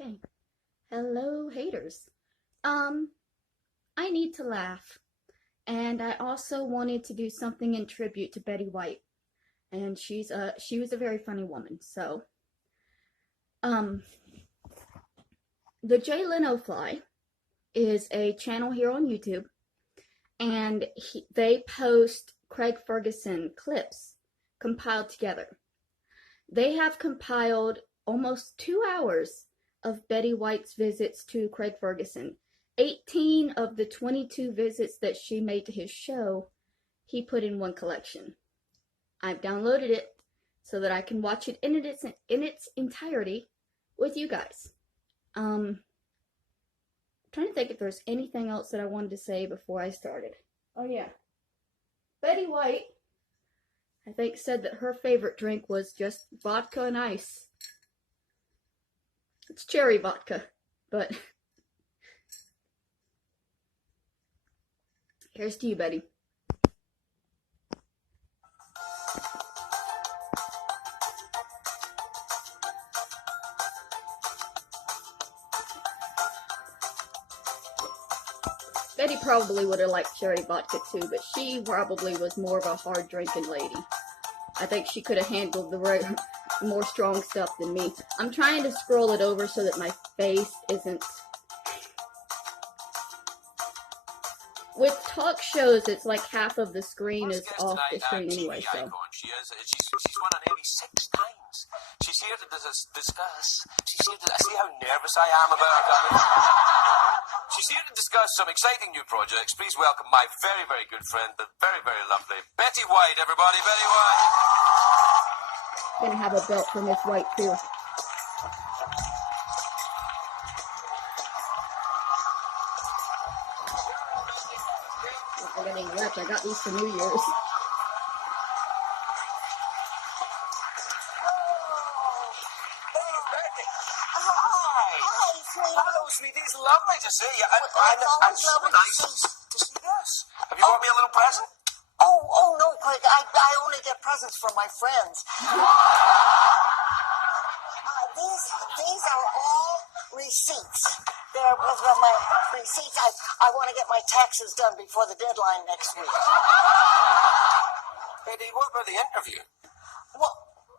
Okay. Hello, haters. I need to laugh. And I also wanted to do something in tribute to Betty White. And she was a very funny woman. So, um, the Jay Leno Fly is a channel here on YouTube, and they post Craig Ferguson clips compiled together. They have compiled almost 2 hours of Betty White's visits to Craig Ferguson. 18 of the 22 visits that she made to his show, he put in one collection. I've downloaded it so that I can watch it in its entirety with you guys. I'm trying to think if there's anything else that I wanted to say before I started. Oh yeah. Betty White, I think, said that her favorite drink was just vodka and ice. It's cherry vodka, but here's to you, Betty. Betty probably would have liked cherry vodka too, but she probably was more of a hard drinking lady. I think she could have handled the more strong stuff than me. I'm trying to scroll it over so that my face isn't... With talk shows, it's like half of the screen is off the screen anyway, so... She's won an Emmy 6 times. She's here to discuss... She's here to... See how nervous I am about her coming? She's here to discuss some exciting new projects. Please welcome my very, very good friend, the very, very lovely Betty White, everybody. Betty White. Gonna have a belt for Miss White, too. I'm getting left. I got these for New Year's. Hello, sweetie. It's lovely to see you. And so nice to see us. Have you brought me a little present? Oh no, Craig. I only get presents from my friends. These are all receipts. They're my receipts. I want to get my taxes done before the deadline next week. Betty, what about the interview? Well,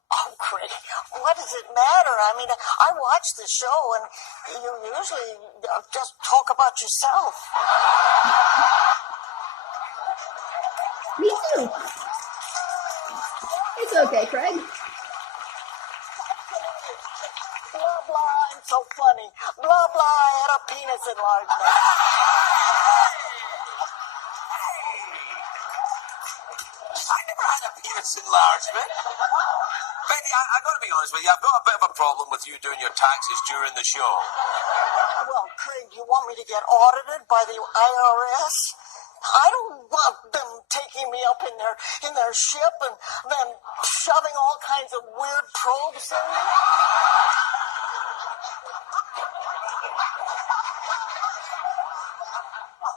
oh, Craig, what does it matter? I mean, I watch the show, and you usually just talk about yourself. Me too. It's okay, Craig. Blah, blah, I'm so funny. Blah, blah, I had a penis enlargement. I never had a penis enlargement. Betty, I got to be honest with you. I've got a bit of a problem with you doing your taxes during the show. Well, Craig, you want me to get audited by the IRS? I don't want them taking me up in their ship and then shoving all kinds of weird probes in me.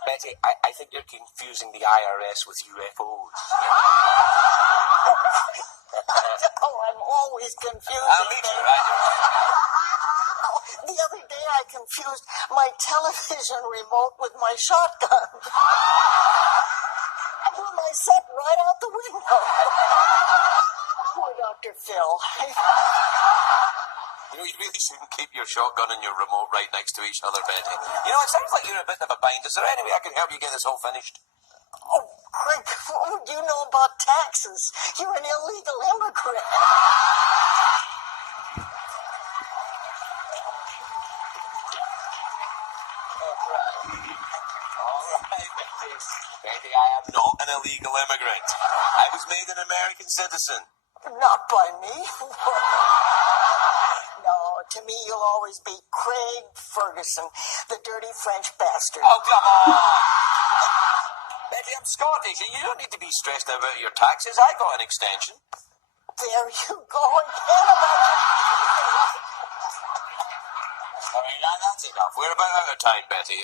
Betty, I think you're confusing the IRS with UFOs. Oh, I'm always confused. I'll meet you, right? The other day I confused my television remote with my shotgun. I blew my set right out the window. Poor Dr. Phil. You know, you really shouldn't keep your shotgun and your remote right next to each other, Betty. You know, it sounds like you're in a bit of a bind. Is there any way I can help you get this all finished? Oh, Craig, what do you know about taxes? You're an illegal immigrant. All right, Betty. Betty, I am not an illegal immigrant. I was made an American citizen. Not by me. No, to me you'll always be Craig Ferguson, the dirty French bastard. Oh, come on. Betty, I'm Scottish, and you don't need to be stressed out about your taxes. I got an extension. There you go again about All right, that's enough. We're about out of time, Betty.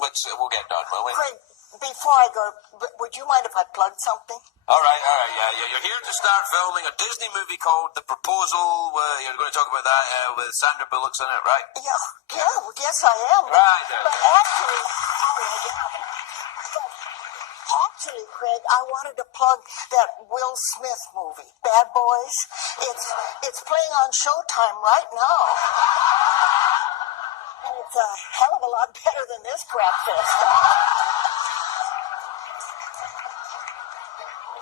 We'll get done, will we? Craig, before I go, would you mind if I plugged something? All right, yeah. You're here to start filming a Disney movie called The Proposal. You're going to talk about that with Sandra Bullock's in it, right? Yeah, well, yes, I am. Right, But actually, actually, Craig, I wanted to plug that Will Smith movie, Bad Boys. It's playing on Showtime right now. And it's a hell of a lot better than this crap fest.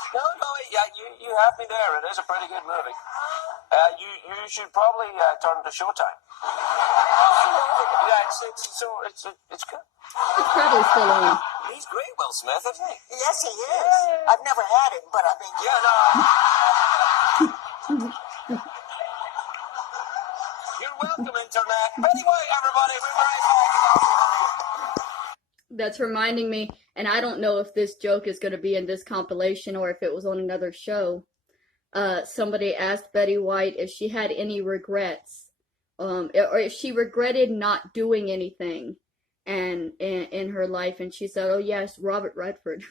No, yeah, you have me there. It is a pretty good movie. You should probably turn to Showtime. Yeah, it's good. It's probably still on. He's great, Will Smith, isn't he? Yes, he is. I've never had him, but I mean... Yeah, no. You're welcome, Internet. Anyway, everybody, we're right back. That's reminding me, and I don't know if this joke is going to be in this compilation or if it was on another show. Somebody asked Betty White if she had any regrets, or if she regretted not doing anything and in her life, and she said, "Oh yes, Robert Redford."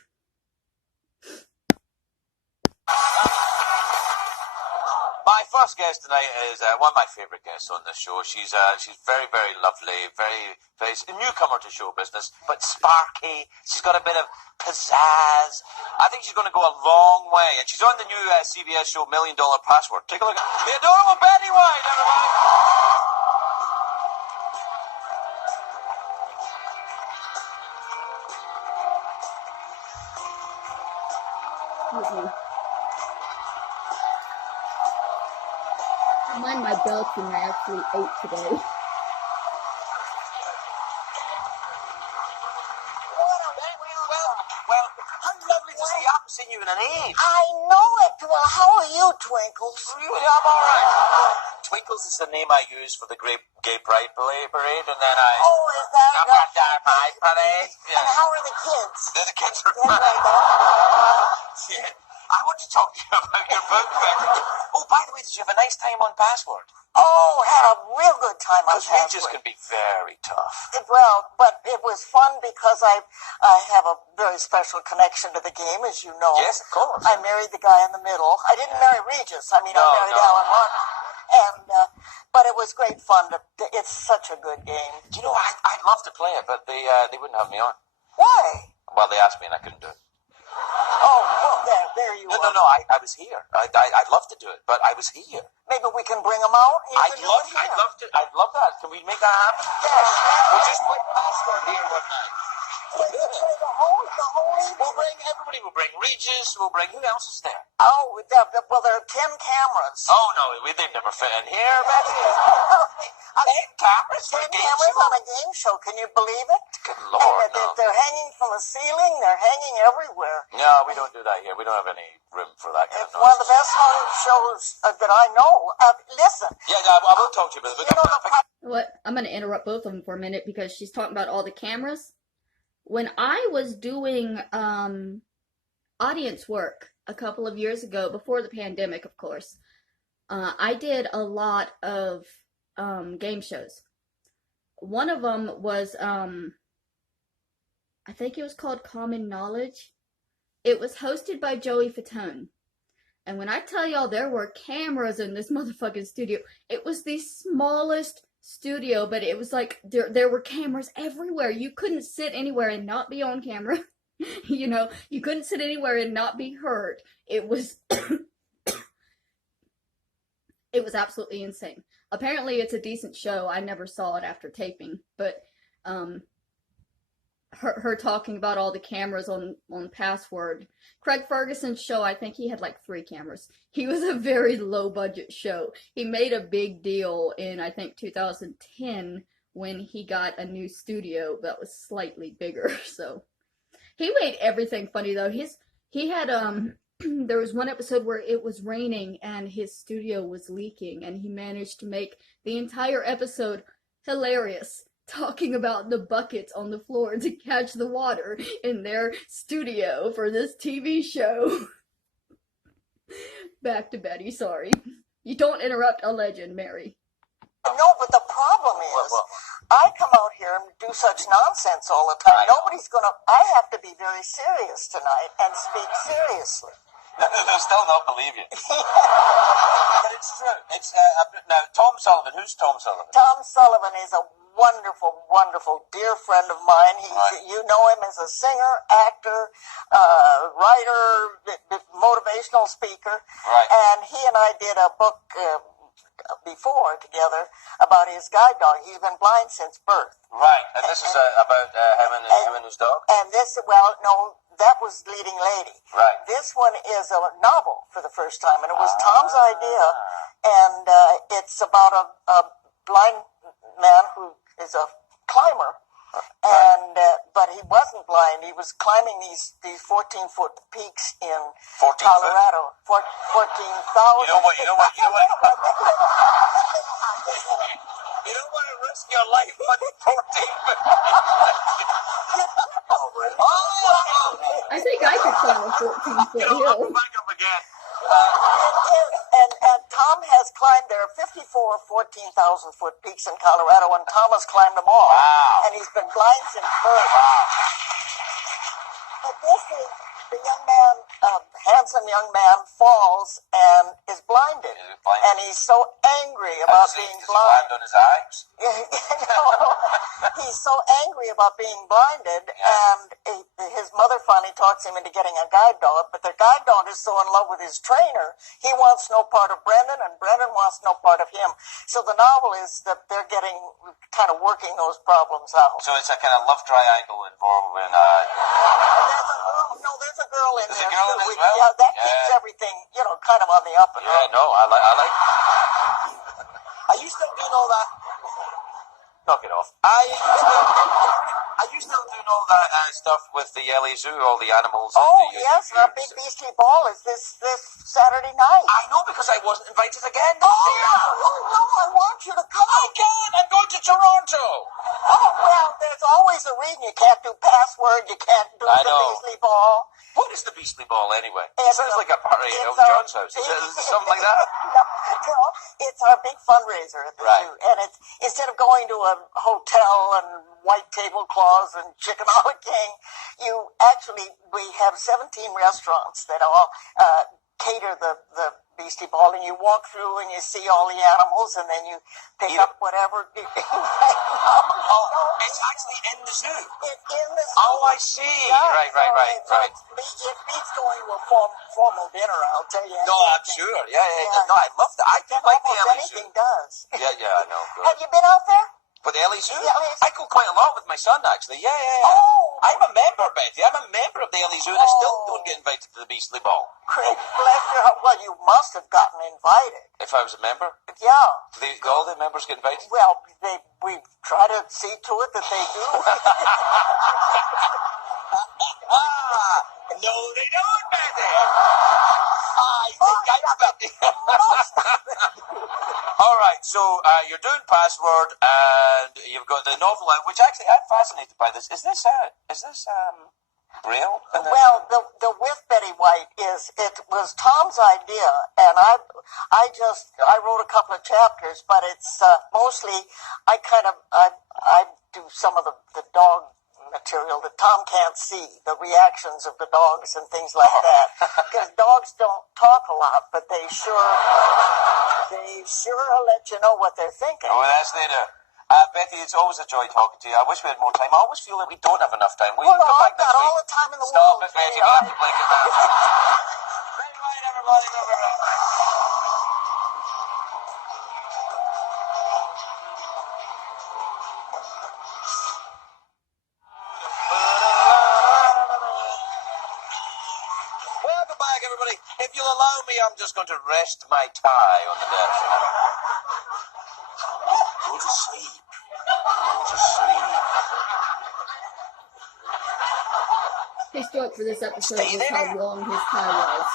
My first guest tonight is one of my favourite guests on this show. She's very, very lovely, very a newcomer to show business, but sparky. She's got a bit of pizzazz. I think she's going to go a long way, and she's on the new CBS show $1 Million Password. Take a look at the adorable Betty White, everybody. I mind my belching. I actually ate today. Well, how lovely to see you. I haven't seen you in an age. I know it. Well, how are you, Twinkles? I'm all right. Twinkles is the name I use for the gay pride parade, and then I... Oh, is that I'm not our pride parade. And how are the kids? The kids are Yeah, fine. right. Yeah. I want to talk to you about your book, Becky. Oh, by the way, did you have a nice time on Password? Oh, had a real good time on Because Regis Password. can be very tough. Well, but it was fun because I have a very special connection to the game, as you know. Yes, of course. I married the guy in the middle. I didn't marry Regis. I mean, I married No. Alan Martin. And, but it was great fun. It's such a good game. Do you know, I'd love to play it, but they wouldn't have me on. Why? Well, they asked me and I couldn't do it. Oh, well, there you are. No, I was here. I'd love to do it, but I was here. Maybe we can bring them out. I'd love that. Can we make that happen? Yes. We'll just play Password here one night. The whole We'll bring everybody. We'll bring Regis. We'll bring, who else is there? Oh, well, there are 10 cameras. Oh, no, they've never fit in here, Becky. 10 cameras for 10 a game cameras show? on a game show. Can you believe it? Good Lord, And no. they're hanging from the ceiling. They're hanging everywhere. No, we don't do that here. We don't have any room for that kind It's of one of the nonsense. best hung shows that I know. Listen. Yeah, I will talk to you about it. You know the What? I'm going to interrupt both of them for a minute because she's talking about all the cameras. When I was doing audience work a couple of years ago, before the pandemic, of course, I did a lot of game shows. One of them was, I think it was called Common Knowledge. It was hosted by Joey Fatone. And when I tell y'all there were cameras in this motherfucking studio, it was the smallest studio, but it was like there were cameras everywhere. You couldn't sit anywhere and not be on camera. You know, you couldn't sit anywhere and not be heard. It was it was absolutely insane. Apparently it's a decent show. I never saw it after taping, but her talking about all the cameras on Password. Craig Ferguson's show, I think he had like 3 cameras. He was a very low budget show. He made a big deal in, I think, 2010 when he got a new studio that was slightly bigger. So he made everything funny though. He had there was one episode where it was raining and his studio was leaking, and he managed to make the entire episode hilarious, talking about the buckets on the floor to catch the water in their studio for this TV show. Back to Betty, sorry. You don't interrupt a legend, Mary. No, but the problem problem is, I come out here and do such nonsense all the time. I have to be very serious tonight and speak seriously. They'll still not believe you. But it's true. It's now Tom Sullivan. Who's Tom Sullivan? Tom Sullivan is a wonderful, wonderful dear friend of mine. You know him as a singer, actor, writer, motivational speaker. Right. And he and I did a book before together about his guide dog. He's been blind since birth. Right. And this is about him and his dog? And this, well, no, that was Leading Lady. Right. This one is a novel for the first time, and it was Tom's idea. And it's about a blind man who is a climber. And but he wasn't blind. He was climbing these 14-foot peaks in 14 Colorado. 14,000. You know what? You don't want to risk your life on 14. I think I could climb a 14-foot hill. Back up again. And Tom has climbed, there are 54 14,000-foot peaks in Colorado, and Tom has climbed them all. Wow. And he's been blind since birth. But this is the young man, handsome young man, falls and is blinded. And he's so angry about being Does he blind. land on his eyes? He's so angry about being blinded, and his mother finally talks him into getting a guide dog, but the guide dog is so in love with his trainer, he wants no part of Brendan, and Brendan wants no part of him. So the novel is that they're kind of working those problems out. So it's a kind of love triangle involving... There's a girl in There's there. a girl in too. it as well? Yeah, that keeps everything, kind of on the up and up. Yeah, no, I like... You still do know that? Knock it off. You still do know that stuff with the LA Zoo, all the animals. Yes, our big beastly ball is this Saturday night. I know, because I wasn't invited again. No, I want you to come. I can't. I'm going to Toronto. Oh, well, there's always a reason. You can't do password. You can't do the beastly ball. What is the beastly ball, anyway? It It's sounds like a party at John's house. Is it something like that? No, it's our big fundraiser at the zoo. And it's instead of going to a hotel and white tablecloths and chicken a la king, we have 17 restaurants that all cater the beastie ball, and you walk through and you see all the animals, and then you pick up whatever. It's actually in the zoo. It's in the zoo. Oh, I see. Yeah, Right. It beats going to a formal dinner, I'll tell you. No, I'm sure. Yeah. No, I love that. I do like the LA Zoo. Anything does. Yeah, I know. Have you been out there? But the LA Zoo? Yeah, I go quite a lot with my son, actually. Yeah. Oh. I'm a member, Betty. I'm a member of the LA Zoo, and I still don't get invited to the Beastly Ball. Craig, bless your heart. Well, you must have gotten invited. If I was a member? Yeah. Do all the members get invited? Well, we try to see to it that they do. No, they don't, Betty. I think I stopped it. All right, so you're doing Password, and you've got the novel out, which actually I'm fascinated by this. Is this Braille? Well, the with Betty White it was Tom's idea, and I wrote a couple of chapters, but it's mostly I do some of the dog material that Tom can't see, the reactions of the dogs and things like that, because dogs don't talk a lot, but they sure let you know what they're thinking. Oh, that's they do. Betty, it's always a joy talking to you. I wish we had more time. I always feel that we don't have enough time. Well, no, I've got all the time in the Stop world. it, Betty. We'll have to blink it down. Very right, everybody. Welcome back, everybody. If you'll allow me, I'm just going to rest my tie on the desk. Go to sleep. His joke for this episode was how long his tie was.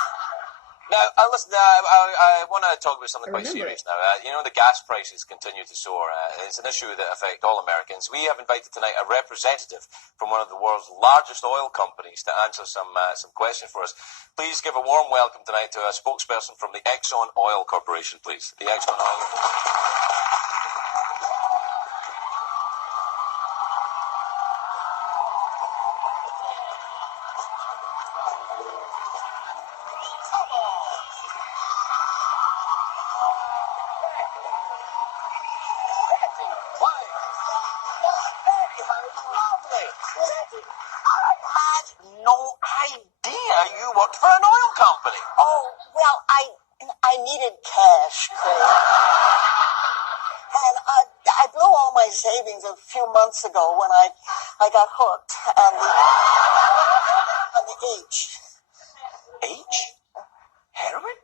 Now, listen, I want to talk about something quite Remember serious now. The gas prices continue to soar. It's an issue that affects all Americans. We have invited tonight a representative from one of the world's largest oil companies to answer some questions for us. Please give a warm welcome tonight to a spokesperson from the Exxon Oil Corporation, please. The Exxon Oil. savings a few months ago when I got hooked on the H. H? Heroin?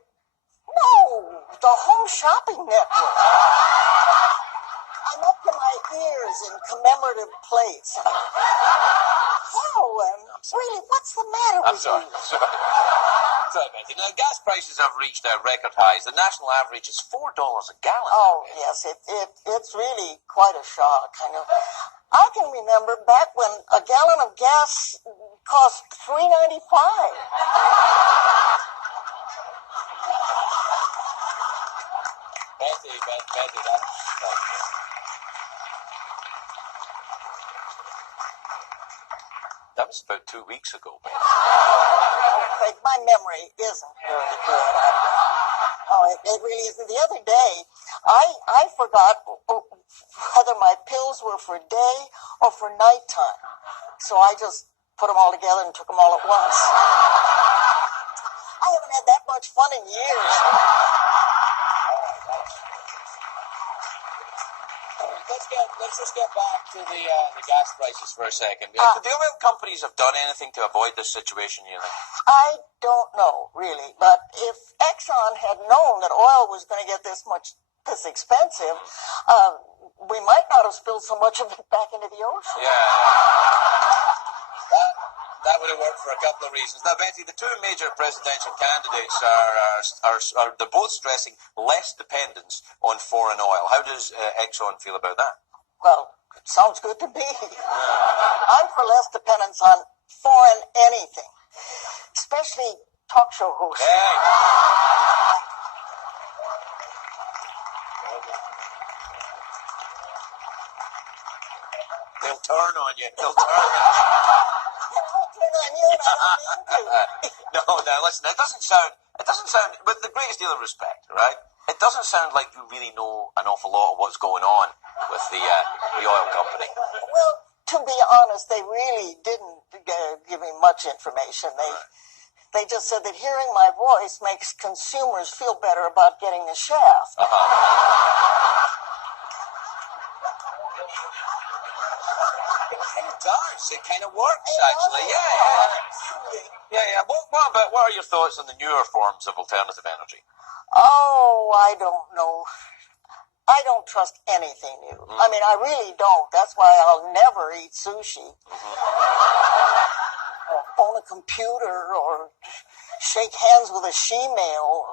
No, the Home Shopping Network. I'm up to my ears in commemorative plates. Heroin? Really, what's the matter I'm with sorry. you? Sorry. Sorry, Betty. Now, gas prices have reached their record highs. The national average is $4 a gallon. Oh, yes, it's really quite a shock. I can remember back when a gallon of gas cost $3.95. Betty, that was about 2 weeks ago, Betty. Craig, my memory isn't very good. It really isn't. The other day, I forgot whether my pills were for day or for nighttime. So I just put them all together and took them all at once. I haven't had that much fun in years. Let's just get back to the gas prices for a second. The oil companies have done anything to avoid this situation, you think? I don't know, really. But if Exxon had known that oil was going to get this expensive, we might not have spilled so much of it back into the ocean. Yeah. That would have worked for a couple of reasons. Now, Betty, the two major presidential candidates are they're both stressing less dependence on foreign oil. How does Exxon feel about that? Well, it sounds good to me. I'm for less dependence on foreign anything, especially talk show hosts. Hey. They'll turn on you. They'll turn on you. No, listen, it doesn't sound, with the greatest deal of respect, right? It doesn't sound like you really know an awful lot of what's going on with the oil company. Well, to be honest, they really didn't give me much information. They just said that hearing my voice makes consumers feel better about getting the shaft. It kind of works, actually. Yeah. What are your thoughts on the newer forms of alternative energy? Oh, I don't know. I don't trust anything new. I mean, I really don't. That's why I'll never eat sushi. Or own a computer, or shake hands with a she-male.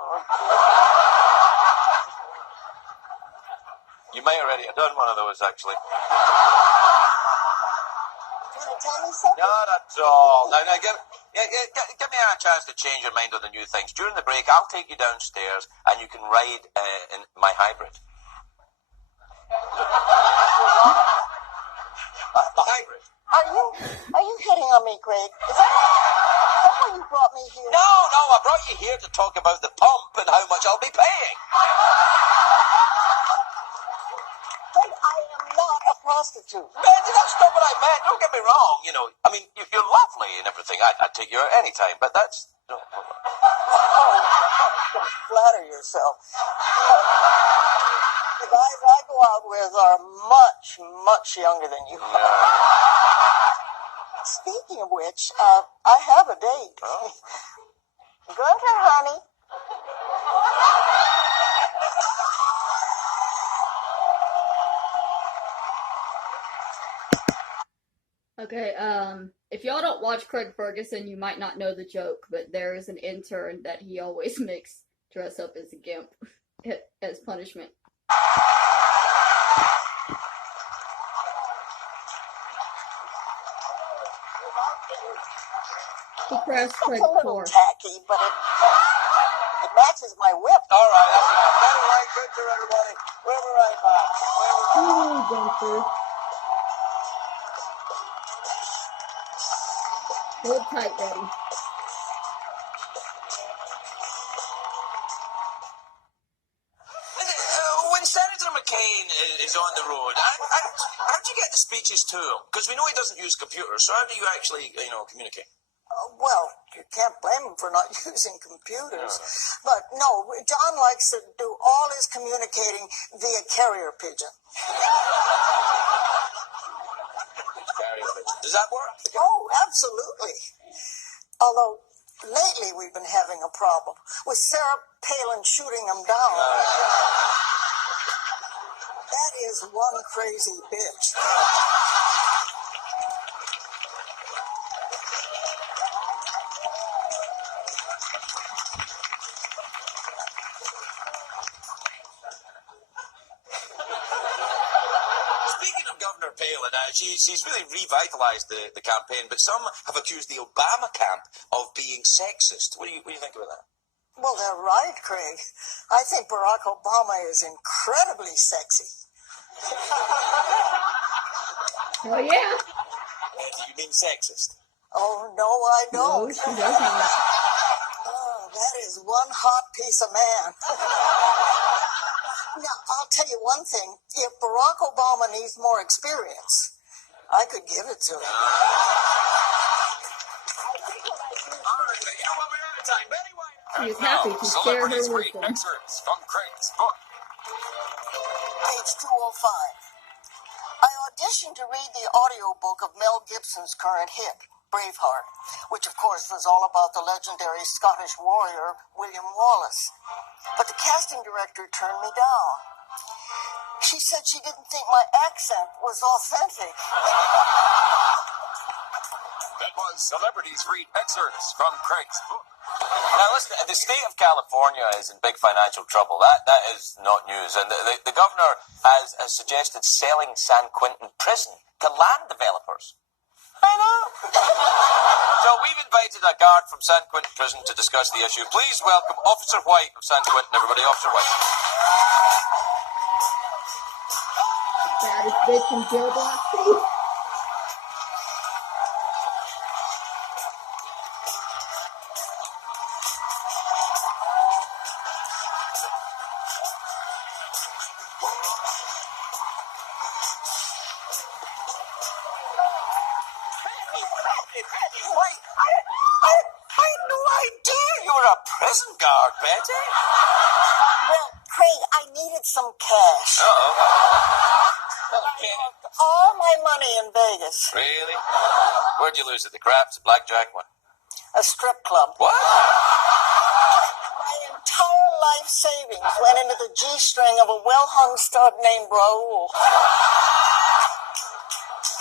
You may already have done one of those, actually. Tell me something? Not at all. Now, give me a chance to change your mind on the new things. During the break, I'll take you downstairs and you can ride in my hybrid. My hybrid. Are you hitting on me, Greg? Is that why you brought me here? No, I brought you here to talk about the pump and how much I'll be paying. Greg, I am not a prostitute. That's not what I meant. Don't get me wrong. I mean, you're lovely and everything. I'd take you out any time, but that's... Oh, don't flatter yourself. The guys I go out with are much, much younger than you. Speaking of which, I have a date. Oh. Gunter, honey. Okay, if y'all don't watch Craig Ferguson, you might not know the joke, but there is an intern that he always makes dress up as a gimp as punishment. He crashed Craig's It's a little car. tacky, but it matches my whip. All right, that's enough. Better right, good to everybody. We'll be right back. Ooh, Gunther. Hold tight, Daddy. When Senator McCain is on the road, how do you get the speeches to him? Because we know he doesn't use computers, so how do you actually, communicate? Well, you can't blame him for not using computers. But no, John likes to do all his communicating via carrier pigeon. Does that work? Oh, absolutely. Although, lately we've been having a problem with Sarah Palin shooting them down. That is one crazy bitch. Speaking of Governor Palin, she's really revitalized the campaign, but some have accused the Obama camp of being sexist. What do you think about that? Well, they're right, Craig. I think Barack Obama is incredibly sexy. Oh yeah. You mean sexist? Oh, no, I No, don't. she doesn't. Oh, that is one hot piece of man. Now, I'll tell you one thing. If Barack Obama needs more experience, I could give it to him. All right, you know what? We're out of time. Betty White. She is happy to share her wisdom. Excerpts from Craig's book. Page 205. I auditioned to read the audiobook of Mel Gibson's current hit, Braveheart, which of course was all about the legendary Scottish warrior William Wallace. But the casting director turned me down. She said she didn't think my accent was authentic. That was Celebrities Read Excerpts from Craig's book. Now listen, the state of California is in big financial trouble. That is not news. And the governor has suggested selling San Quentin prison to land developers. I know. So we've invited a guard from San Quentin prison to discuss the issue. Please welcome Officer White of San Quentin, everybody. Officer White. Baddest bitch in Joe Block. Wait, I had no idea. You were a prison guard, Betty. Well, Craig, I needed some cash. Uh-oh. I lost all my money in Vegas. Really? Where'd you lose it? The craps, the blackjack, what? A strip club. What? My entire life savings went into the G-string of a well-hung stud named Raoul.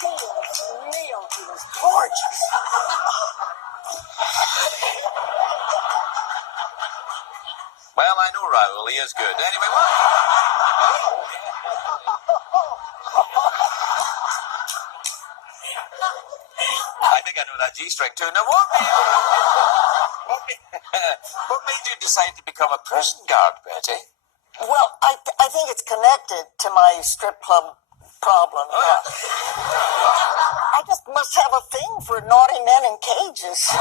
He was real. He was gorgeous. Well, I know Raoul. He is good. Anyway, what? I think I know that G-string too. Now, what made you decide to become a prison guard, Betty? Well, I think it's connected to my strip club problem. Oh. I just must have a thing for naughty men in cages.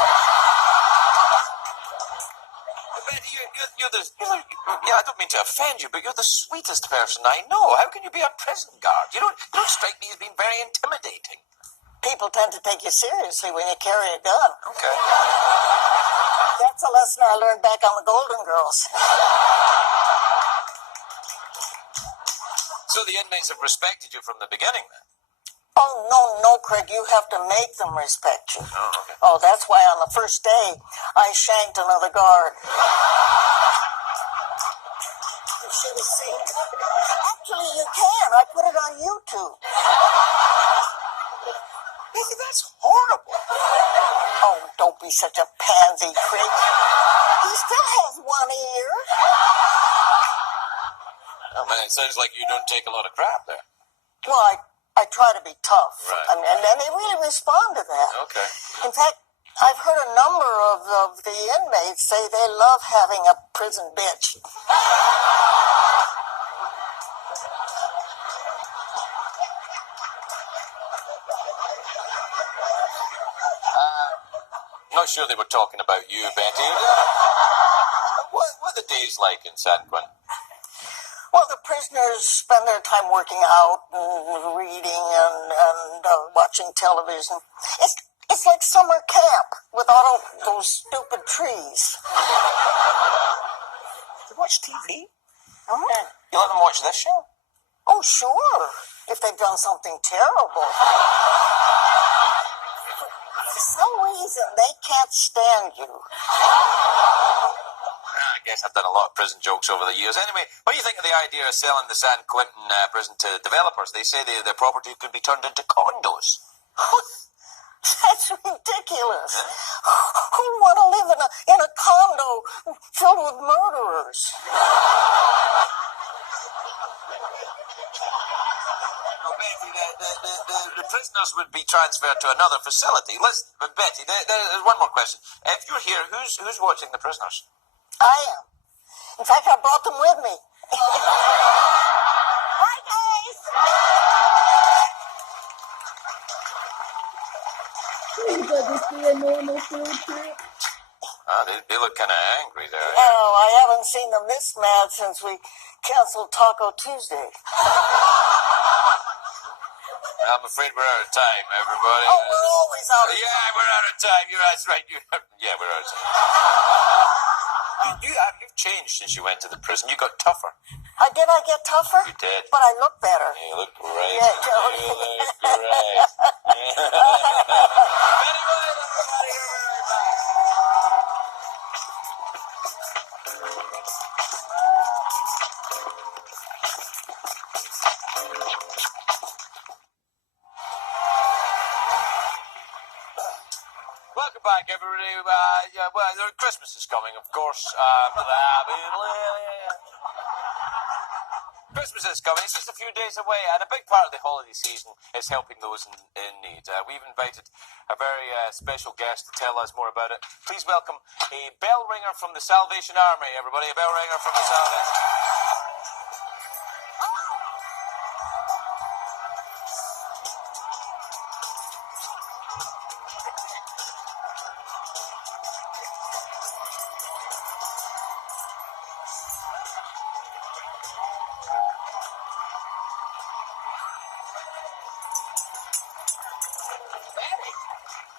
Betty, I don't mean to offend you, but you're the sweetest person I know. How can you be a prison guard? You don't strike me as being very intimidating. People tend to take you seriously when you carry a gun. Okay. That's a lesson I learned back on the Golden Girls. So the inmates have respected you from the beginning, then? Oh, no, Craig, you have to make them respect you. Oh, okay. Oh, that's why on the first day, I shanked another guard. You should have seen it. Actually, you can. I put it on YouTube. Betty, that's horrible. Oh, don't be such a pansy, Craig. He still has one ear. Oh, man, it sounds like you don't take a lot of crap there. Well, I try to be tough. Right. And they really respond to that. Okay. In fact, I've heard a number of the inmates say they love having a prison bitch. Not sure they were talking about you, Betty. What are the days like in San Quentin? Well, the prisoners spend their time working out and reading and watching television. It's like summer camp with all those stupid trees. They watch TV? Hmm? You let them watch this show? Oh, sure. If they've done something terrible. reason they can't stand you. I guess I've done a lot of prison jokes over the years. Anyway, what do you think of the idea of selling the San Quentin prison to developers? They say their property could be turned into condos. That's ridiculous. Who would want to live in a condo filled with murderers? No, Betty, the prisoners would be transferred to another facility. But Betty, there's one more question. If you're here, who's watching the prisoners? I am. In fact, I brought them with me. Hi, guys. Please let this be a normal field trip. They look kind of angry there. Oh, I haven't seen them this mad since we canceled Taco Tuesday. I'm afraid we're out of time, everybody. Oh, we're always out of time. Yeah, we're out of time. That's right. Yeah, we're out of time. You've changed since you went to the prison. You got tougher. Did I get tougher? You did. But I look better. You look great. Yeah, You look great. Anyway, everybody, you're very back. Welcome back, everybody. Christmas is coming, of course. Christmas is coming. It's just a few days away, and a big part of the holiday season is helping those in need. We've invited a very special guest to tell us more about it. Please welcome a bell ringer from the Salvation Army, everybody. A bell ringer from the Salvation Army.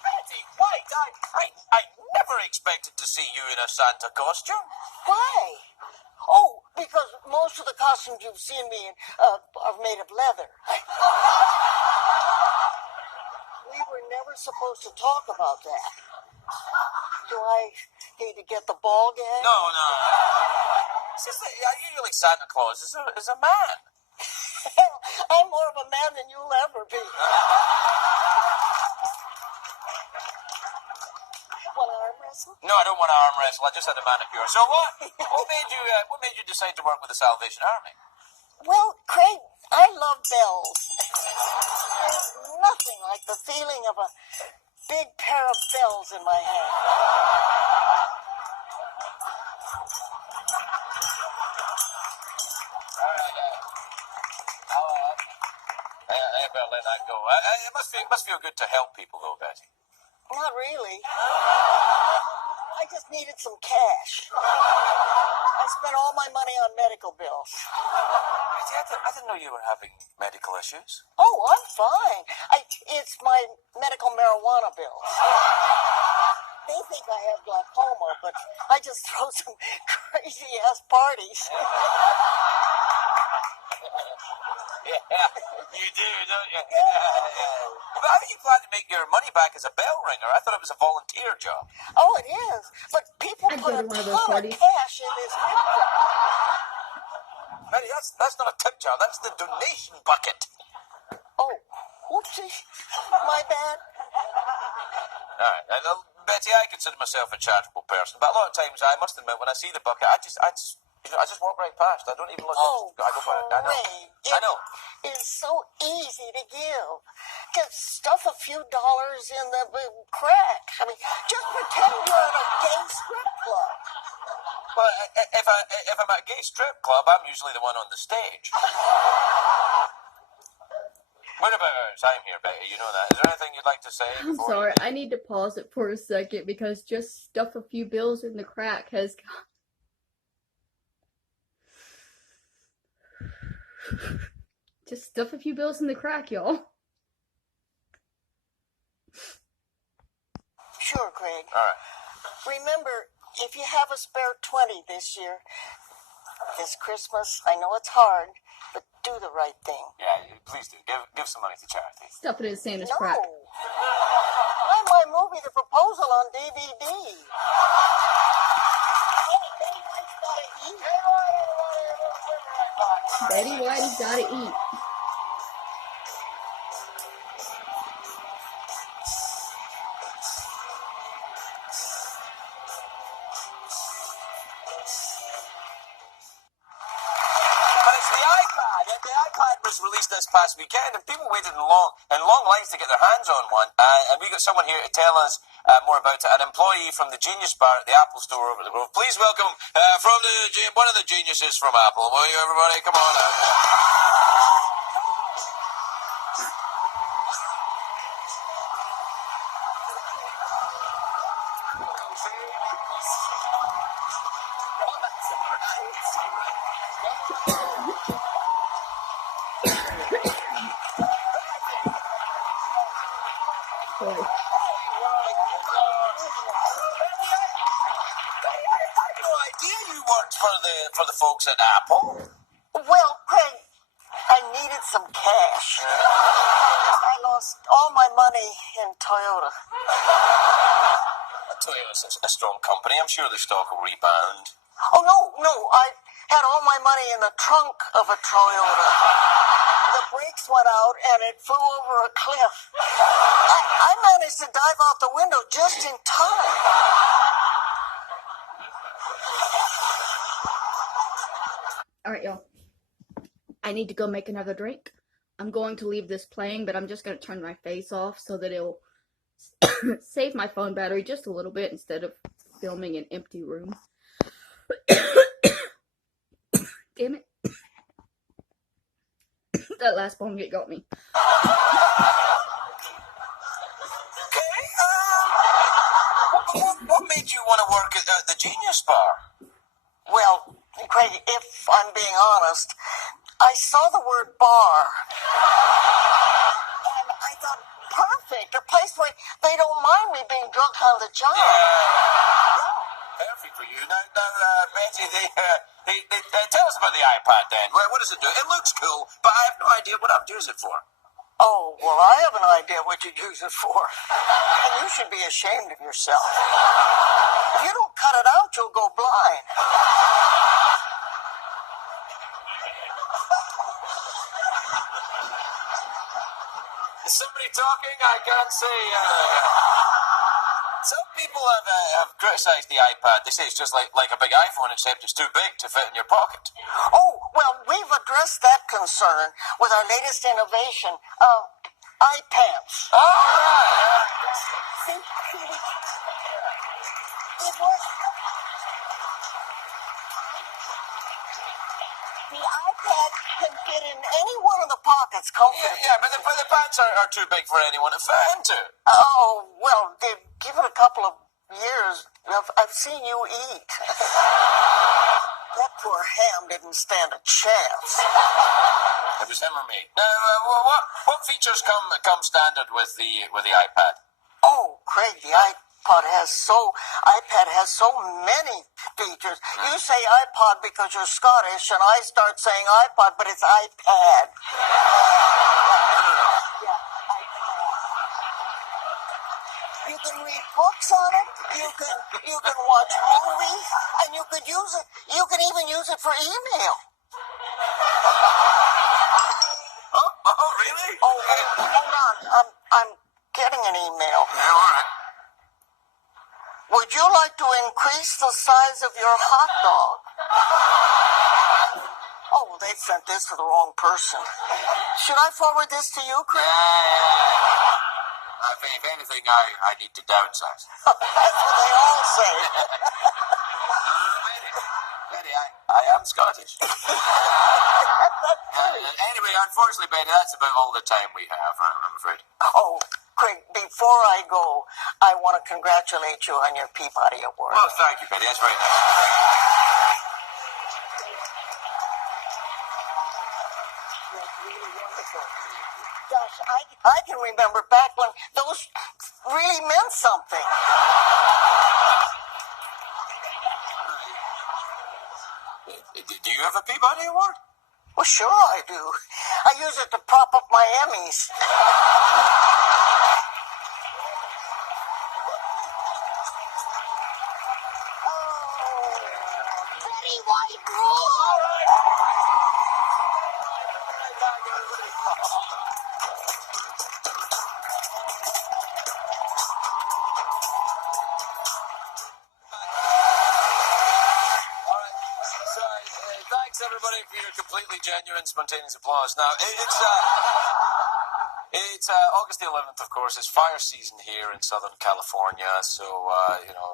Betty White, I never expected to see you in a Santa costume. Why? Oh, because most of the costumes you've seen me in are made of leather. We were never supposed to talk about that. Do I need to get the ball gag? No. It's just that usually Santa Claus is a man. I'm more of a man than you'll ever be. Want to arm wrestle? No, I don't want to arm wrestle. I just had a manicure. So what made you decide to work with the Salvation Army? Well, Craig, I love bells. There's nothing like the feeling of a big pair of bells in my hand. I better let that go. It must feel good to help people, though, Betty. Not really. I just needed some cash. I spent all my money on medical bills. Betty, I didn't know you were having medical issues. Oh, I'm fine. It's my medical marijuana bills. They think I have glaucoma, but I just throw some crazy-ass parties. Yeah, you do, don't you? But how do you plan to make your money back as a bell ringer? I thought it was a volunteer job. Oh, it is. But people I'd put go a to one of ton those of parties. cash in this tip jar. Betty, that's not a tip jar. That's the donation bucket. Oh, whoopsie. My bad. All right. Betty, I consider myself a charitable person, but a lot of times, I must admit, when I see the bucket, I just walk right past. I don't even look. Oh, I go by it. I know. Craig, I know. It is so easy to give. Just stuff a few dollars in the crack. I mean, just pretend you're at a gay strip club. Well, if I'm at a gay strip club, I'm usually the one on the stage. What about time here, Betty? You know that. Is there anything you'd like to say? I'm sorry, I need to pause it for a second because just stuff a few bills in the crack has just stuff a few bills in the crack, y'all. Sure, Craig. All right. Remember, if you have a spare 20 this year, this Christmas, I know it's hard, but do the right thing. Yeah, please do. Give some money to charity. Stuff it in Santa's No. crack. Buy my movie me the proposal on DVD. Betty Whitey's gotta eat. But it's the iPad. The iPad was released this past weekend, and people waited in long lines to get their hands on one. And we got someone here to tell us more about it. An employee from the Genius Bar at the Apple Store over the Grove. Please welcome from one of the geniuses from Apple. Will you, everybody? Come on out. Sorry. You worked for the folks at Apple. Well, Craig, I needed some cash. I lost all my money in Toyota. Toyota's a strong company. I'm sure the stock will rebound. Oh, no, I had all my money in the trunk of a Toyota. The brakes went out and it flew over a cliff. I managed to dive out the window just in time. All right, y'all. I need to go make another drink. I'm going to leave this playing, but I'm just going to turn my face off so that it'll save my phone battery just a little bit instead of filming an empty room. Damn it. That last bong hit got me. What made you want to work at the Genius Bar? Well, Craig, if I'm being honest, I saw the word bar. And I thought, perfect, a place where they don't mind me being drunk on the job. Perfect for you. Now, Betty, tell us about the iPad then. What does it do? It looks cool, but I have no idea what I'd use it for. Oh, well, I have an idea what you'd use it for. And you should be ashamed of yourself. If you don't cut it out, you'll go blind. Is somebody talking? I can't see. Some people have criticised the iPad. They say it's just like a big iPhone, except it's too big to fit in your pocket. Oh, well, we've addressed that concern with our latest innovation, iPads. All right. See, it works. The iPad can fit in any one of the pockets comfortably. Yeah, but the pads are too big for anyone to fit into. Oh, well, give it a couple of years. I've seen you eat. That poor ham didn't stand a chance. It was him or me. Now, what features come standard with the iPad? Oh, Craig, the iPad has so many features. You say iPod because you're Scottish, and I start saying iPod, but it's iPad. You can read books on it. You can watch movies, and you could use it. You can even use it for email. Oh, really? Oh, hold on. I'm getting an email. Yeah, all right. Would you like to increase the size of your hot dog? Oh, they sent this to the wrong person. Should I forward this to you, Chris? If anything, I need to downsize. That's what they all say. Betty, I am Scottish. Anyway, unfortunately, Betty, that's about all the time we have, I'm afraid. Oh, Craig, before I go, I want to congratulate you on your Peabody Award. Well, thank you, Betty. That's very nice. That's really wonderful. Gosh, I can remember back when those really meant something. Do you have a Peabody Award? Well, sure I do. I use it to prop up my Emmys. White rule. All right. All right. Sorry. Thanks, everybody, for your completely genuine, spontaneous applause. Now, it's August the 11th, of course. It's fire season here in Southern California, so,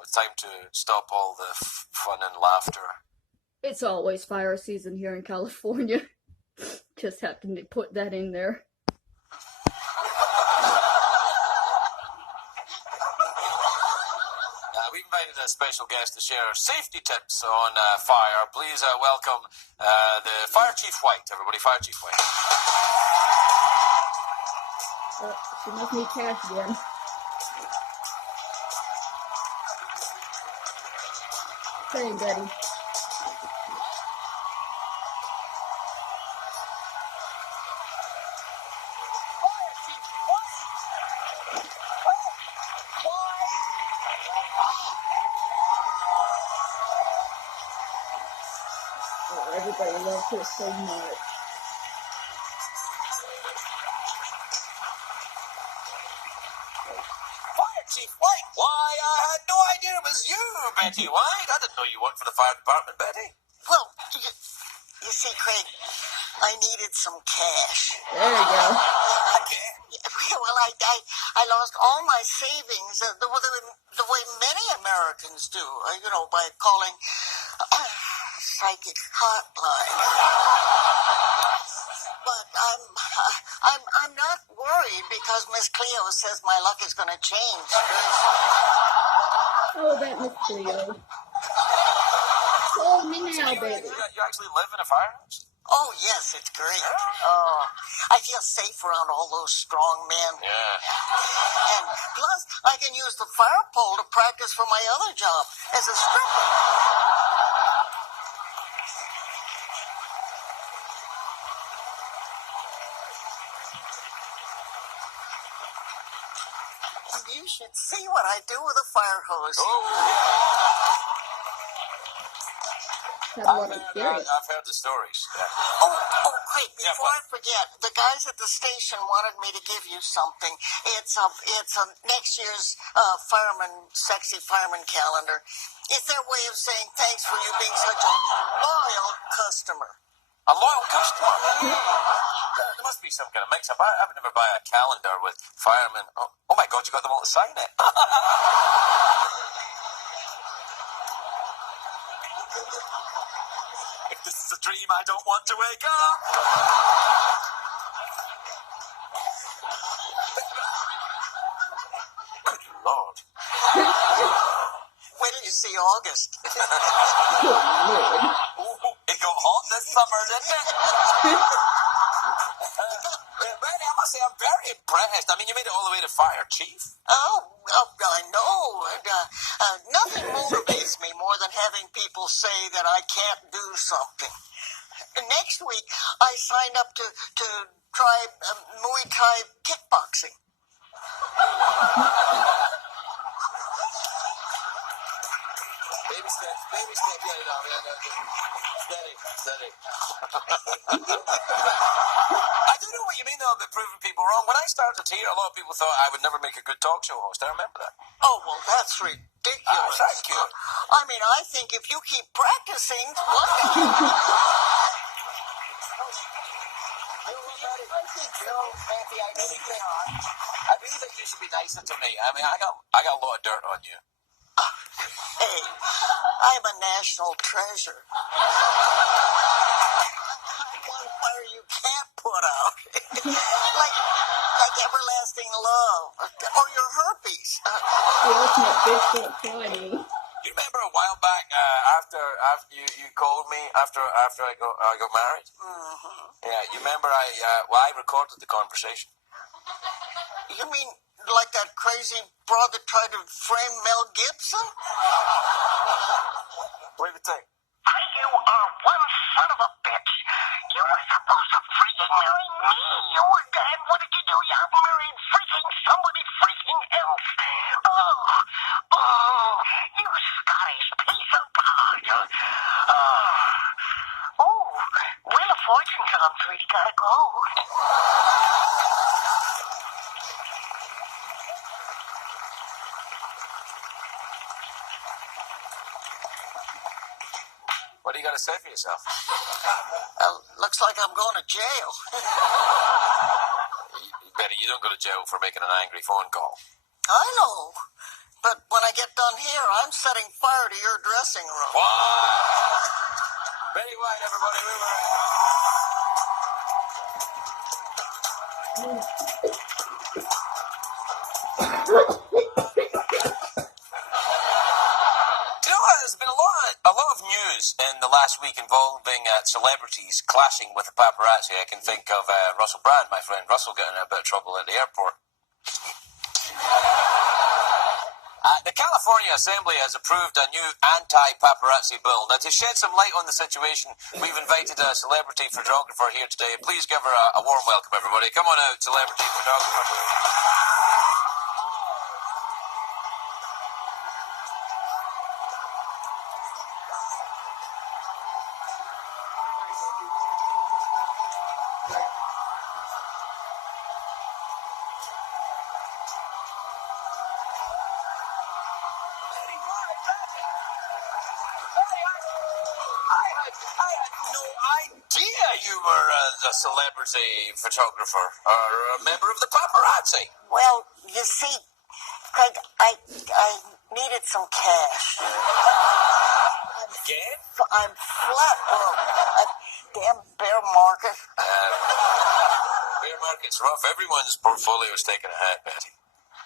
it's time to stop all the fun and laughter. It's always fire season here in California. Just happened to put that in there. We've invited a special guest to share safety tips on fire. Please welcome the Fire Chief White. Everybody, Fire Chief White. She must need cash again. Same, Betty. Oh, everybody loves her so much. Fire Chief White. Why, I had no idea it was you, Betty White. I didn't know you worked for the fire department, Betty. Well, you see, Craig, I needed some cash. There you go. Again? Well, I lost all my savings the way many Americans do, by calling psychic hotline. But I'm not worried because Miss Cleo says my luck is going to change. Oh, that Miss Cleo. Call me now, baby. You actually live in a firehouse? Oh, yes, it's great. Oh, I feel safe around all those strong men. Yeah. And plus, I can use the fire pole to practice for my other job as a stripper. You should see what I do with a fire hose. Oh, yeah. Have a lot of experience. I've heard the stories. Yeah. Oh, wait, Yeah, before what? I forget, the guys at the station wanted me to give you something. It's next year's sexy fireman calendar. It's their way of saying thanks for you being such a loyal customer. A loyal customer? There must be some kind of mix-up. I would never buy a calendar with firemen. Oh my God, you got them all to sign it. If this is a dream, I don't want to wake up. Good Lord. Wait till you see August. Good Lord. It got hot this summer, didn't it? Bernie, I must say, I'm very impressed. I mean, you made it all the way to Fire Chief. Oh, I know. Nothing motivates me more than having people say that I can't do something. Next week, I signed up to try Muay Thai kickboxing. Baby step, yeah, no. Steady. I do know what you mean, though, about proving people wrong. When I started here, a lot of people thought I would never make a good talk show host. I remember that. Oh, well, that's ridiculous. Thank you. I mean, I think if you keep practicing, Matthew, I really think you should be nicer to me. I mean, I got a lot of dirt on you. hey, I'm a national treasure. I'm one fire you can't put out. like everlasting love or your herpes. The ultimate Bigfoot Friday. You remember a while back after you called me after I got married? Mm-hmm. Yeah, you remember I recorded the conversation. You mean like that crazy broad that tried to frame Mel Gibson? What do you think? You are one son of a bitch. You were supposed to freaking marry me. And what did you do? You married freaking somebody freaking else. Oh, you Scottish piece of pot. Oh. What do you got to say for yourself? Looks like I'm going to jail. Betty, you don't go to jail for making an angry phone call. I know. But when I get done here, I'm setting fire to your dressing room. What? Betty White, everybody, we were... Do you know what? There's been a lot of news in the last week involving celebrities clashing with the paparazzi. I can think of Russell Brand, my friend Russell, getting in a bit of trouble at the airport. The California Assembly has approved a new anti-paparazzi bill. Now, to shed some light on the situation, we've invited a celebrity photographer here today. Please give her a warm welcome, everybody. Come on out, celebrity photographer. I had no idea you were a celebrity photographer or a member of the paparazzi. Well, you see, Craig, I needed some cash. Again? I'm flat broke. Damn bear market. Bear market's rough. Everyone's portfolio is taking a hit, Betty.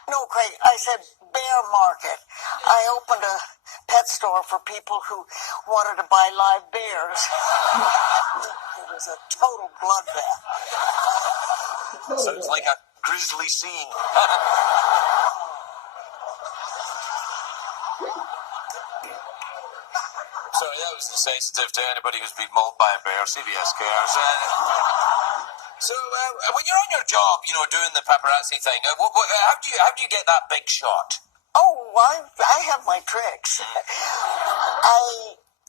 No, Craig, I said bear market. I opened a pet store for people who wanted to buy live bears. It was a total bloodbath. Sounds like a grisly scene. Sorry, that was insensitive to anybody who's been mauled by a bear. CBS cares. So, when you're on your job, you know, doing the paparazzi thing, how do you get that big shot? Oh, I have my tricks.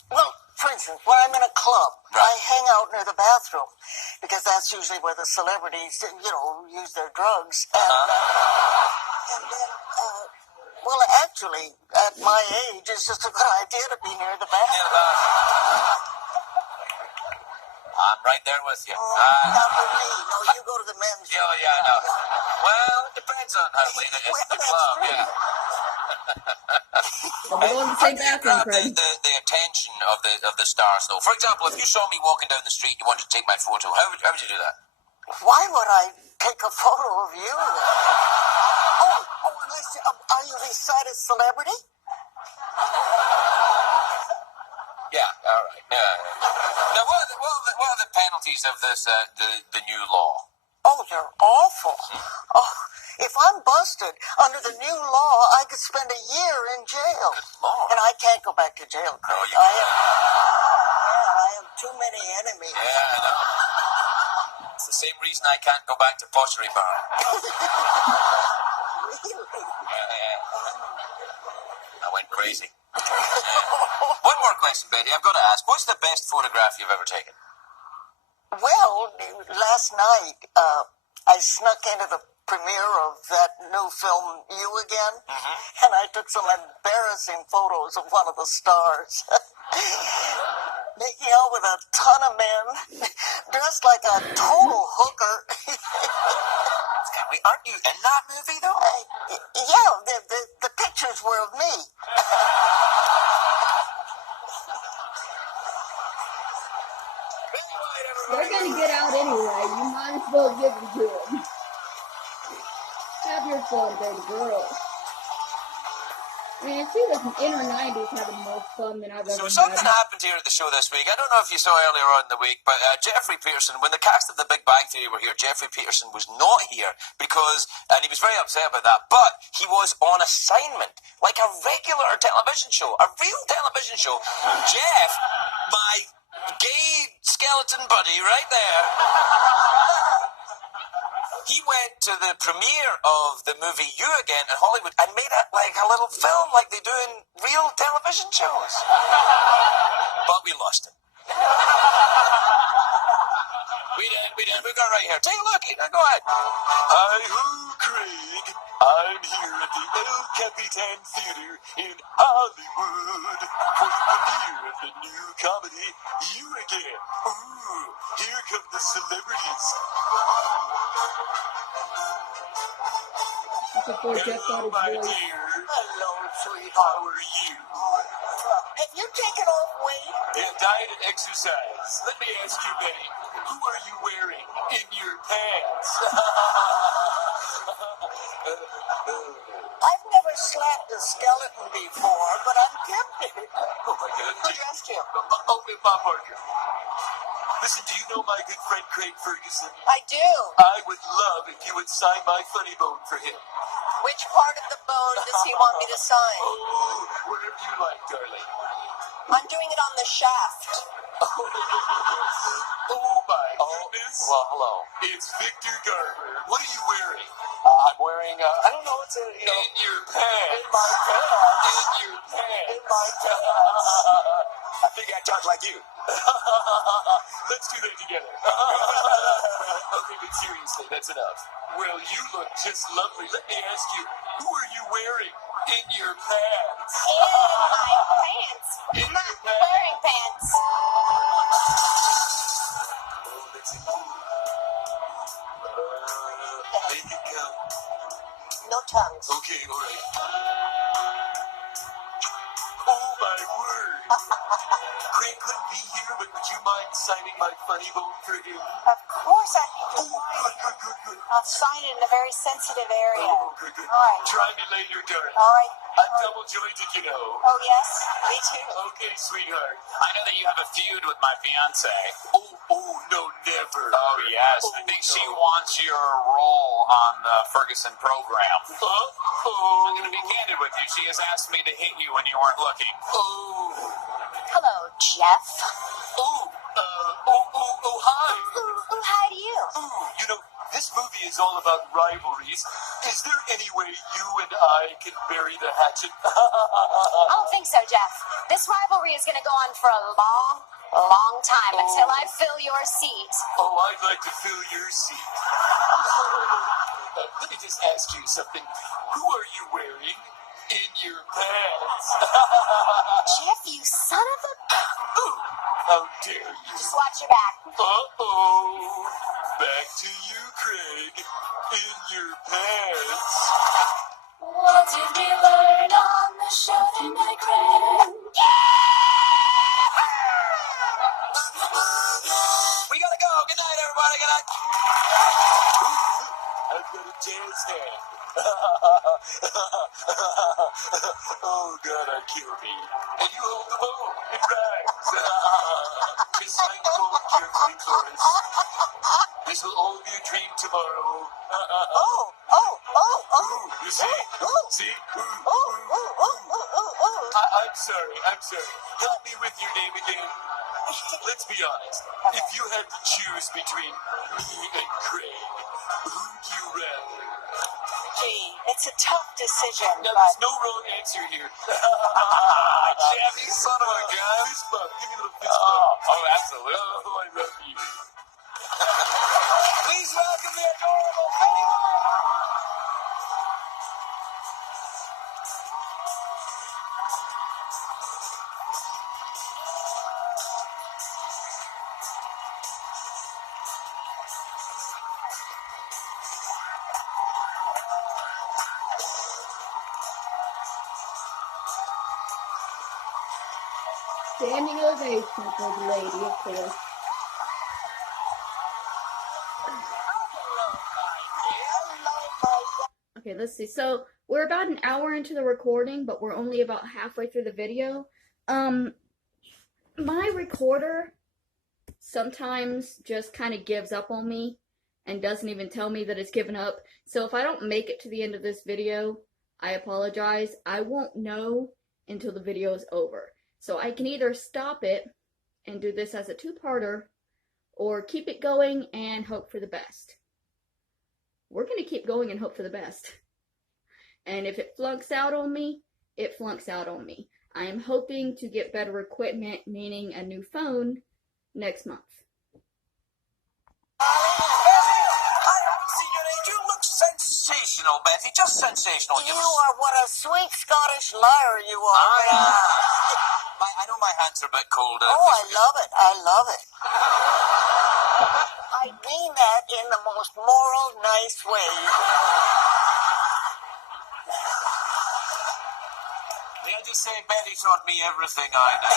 Well, for instance, when I'm in a club, Right. I hang out near the bathroom because that's usually where the celebrities, you know, use their drugs. And then, well, actually, at my age, it's just a good idea to be near the bathroom. I'm right there with you. Not with me. No, you go to the men's Yeah, room. I know. Well, it depends on how late it is at the Well, club, that's yeah. We're going to the same bathroom, Craig. The attention of the stars, though. For example, if you saw me walking down the street and you wanted to take my photo, how would you do that? Why would I take a photo of you? And I say, are you the sighted celebrity? Yeah, all right. Yeah. Now, what are the penalties of this the new law? Oh, you're awful. Oh, if I'm busted under the new law, I could spend a year in jail. Good Lord. And I can't go back to jail, Craig. No, you I have too many enemies. Yeah, I know. It's the same reason I can't go back to Pottery Barn. Really? I went crazy. One more question, Betty. I've got to ask. What's the best photograph you've ever taken? Well, last night, I snuck into the premiere of that new film, You Again, and I took some embarrassing photos of one of the stars. Making out with a ton of men, dressed like a total hooker. Aren't you in that movie, though? Yeah, the pictures were of me. They're gonna get out anyway. You might as well give them to them. Have your fun, baby girl. Man, she was in her 90s having more fun than I've ever So something had. happened here at the show this week. I don't know if you saw earlier on in the week, but Jeffrey Peterson, when the cast of The Big Bang Theory were here, Jeffrey Peterson was not here because, and he was very upset about that, but he was on assignment, like a regular television show, a real television show. Jeff, my gay skeleton buddy right there, he went to the premiere of the movie You Again in Hollywood and made it like a little film like they do in real television shows. But we lost him. We got right here. Take a look. Go ahead. Hi-ho, Craig. I'm here at the El Capitan Theater in Hollywood for the premiere of the new comedy, You Again. Ooh, here come the celebrities. Before Jeff got Hello, his my voice. dear. Hello, sweetheart. How are you? Have you taken off weight? Yeah, diet and exercise. Let me ask you, Betty, who are you wearing in your pants? I've never slapped a skeleton before, but I'm tempted. Oh my God. Who'd you ask him? Bob Barker. Listen, do you know my good friend Craig Ferguson? I do. I would love if you would sign my funny bone for him. Which part of the bone does he want me to sign? Oh, whatever you like, darling. I'm doing it on the shaft. Oh my goodness. Well, hello. It's Victor Garber. What are you wearing? I'm wearing, I don't know, it's a, you know. In your pants. In my pants. In your pants. In my pants. I think I talk like you. Let's do that together. Okay, but seriously, that's enough. Well, you look just lovely. Let me ask you, who are you wearing in your pants? In my pants. In I'm not your pants. wearing pants. Oh, that's it. Make it count. No tongues. Okay, all right. Oh, my word. Craig couldn't be here, but would you mind signing my funny bone for him? Of course I need to Oh, good. I'll sign it in a very sensitive area. Oh, good. All right. Try me later, darling. All right. I'm double jointed, you know. Oh, yes? Me too. Okay, sweetheart. I know that you have a feud with my fiance. Oh, no, never. Oh, yes. I think she wants your role on the Ferguson program. I'm going to be candid with you. She has asked me to hit you when you weren't looking. Hello, Jeff. Hi. Oh, hi to you. You know, this movie is all about rivalries. Is there any way you and I can bury the hatchet? I don't think so, Jeff. This rivalry is going to go on for a long time until I fill your seat. Oh, I'd like to fill your seat. Let me just ask you something. Who are you wearing in your pants? Jeff, you son of a... How dare you? Just watch your back. Uh-oh. Back to you, Craig. In your pants. What did we learn on the show tonight, Craig? We gotta go. Good night, everybody. Good night. I've got a jazz hand. Oh, God, I kill me. And you hold the bone. It rhymes. Miss Langford, carefully chorus. This will all be a dream tomorrow. You see? See? I'm sorry. Help me with your name again. Let's be honest. If you had to choose between me and Craig, who'd you rather? Gee, it's a tough decision, Now, but... there's no wrong answer here. Jeff, you son of a gun. Fist bump. Give me a little fist bump. Oh, absolutely. Oh, I love you. Please welcome the adorable Betty White. Standing ovation for the lady, of course. Okay, let's see. So we're about an hour into the recording, but we're only about halfway through the video. My recorder sometimes just kind of gives up on me and doesn't even tell me that it's given up. So if I don't make it to the end of this video, I apologize. I won't know until the video is over. So I can either stop it and do this as a two-parter, or keep it going and hope for the best. We're going to keep going and hope for the best. And if it flunks out on me, it flunks out on me. I am hoping to get better equipment, meaning a new phone, next month. Betty, I haven't seen your age. You look sensational, Betty. Just sensational. You are what a sweet Scottish liar you are. I know my hands are a bit cold. Oh, I love it. I love it. I mean that in the most moral, nice way. May I just say, Betty taught me everything I know.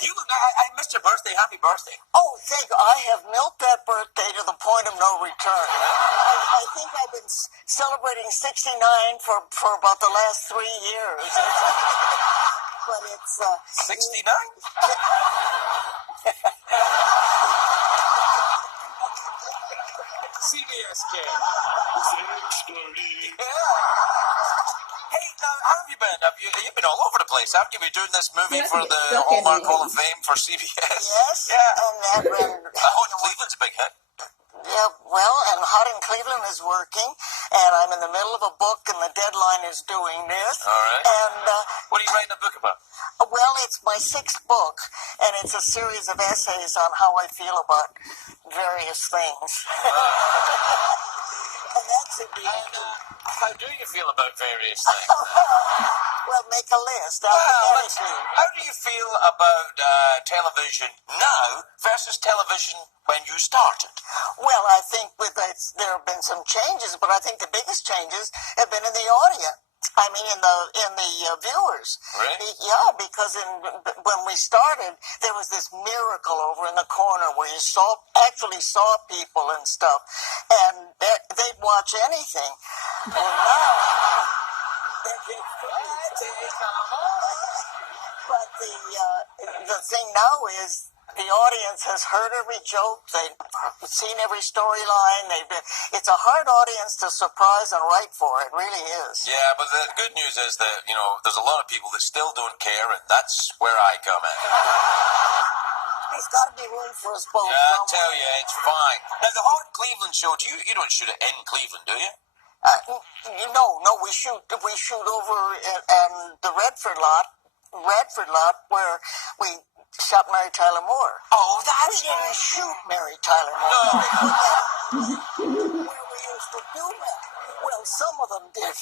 You look. I missed your birthday. Happy birthday. Oh, thank you. I have milked that birthday to the point of no return. I think I've been celebrating 69 for about the last 3 years. But it's 69? CBS Kid. Hey, now, how have you been? You've been all over the place, haven't you? You've been doing this movie Yeah, for you the stuck Hallmark in Hall of it. Fame for CBS. yes, Yeah. and that ran. Cleveland's a big hit. Yeah, well, and Hot in Cleveland is working, and I'm in the middle of a book, and the deadline is doing this. All right. And What are you writing a book about? well, it's my 6th book, and it's a series of essays on how I feel about various things. And that's at the end. How do you feel about various things? Well, make a list. How do you feel about television now versus television when you started? Well, I think there have been some changes, but I think the biggest changes have been in the audience. I mean, in the viewers. Really? Yeah, because when we started, there was this miracle over in the corner where you actually saw people and stuff, and they'd watch anything. Well, now they're but the thing now is the audience has heard every joke, they've seen every storyline. It's a hard audience to surprise and write for. It really is. Yeah, but the good news is that, there's a lot of people that still don't care, and that's where I come in. There's got to be room for us both. Yeah, I tell you, it's fine. Now, the Hot Cleveland show, you don't shoot it in Cleveland, do you? No, we shoot over in the Redford lot where we shot Mary Tyler Moore. Oh, We that's didn't shoot Mary Tyler Moore. Where we used to do that. Well, some of them did.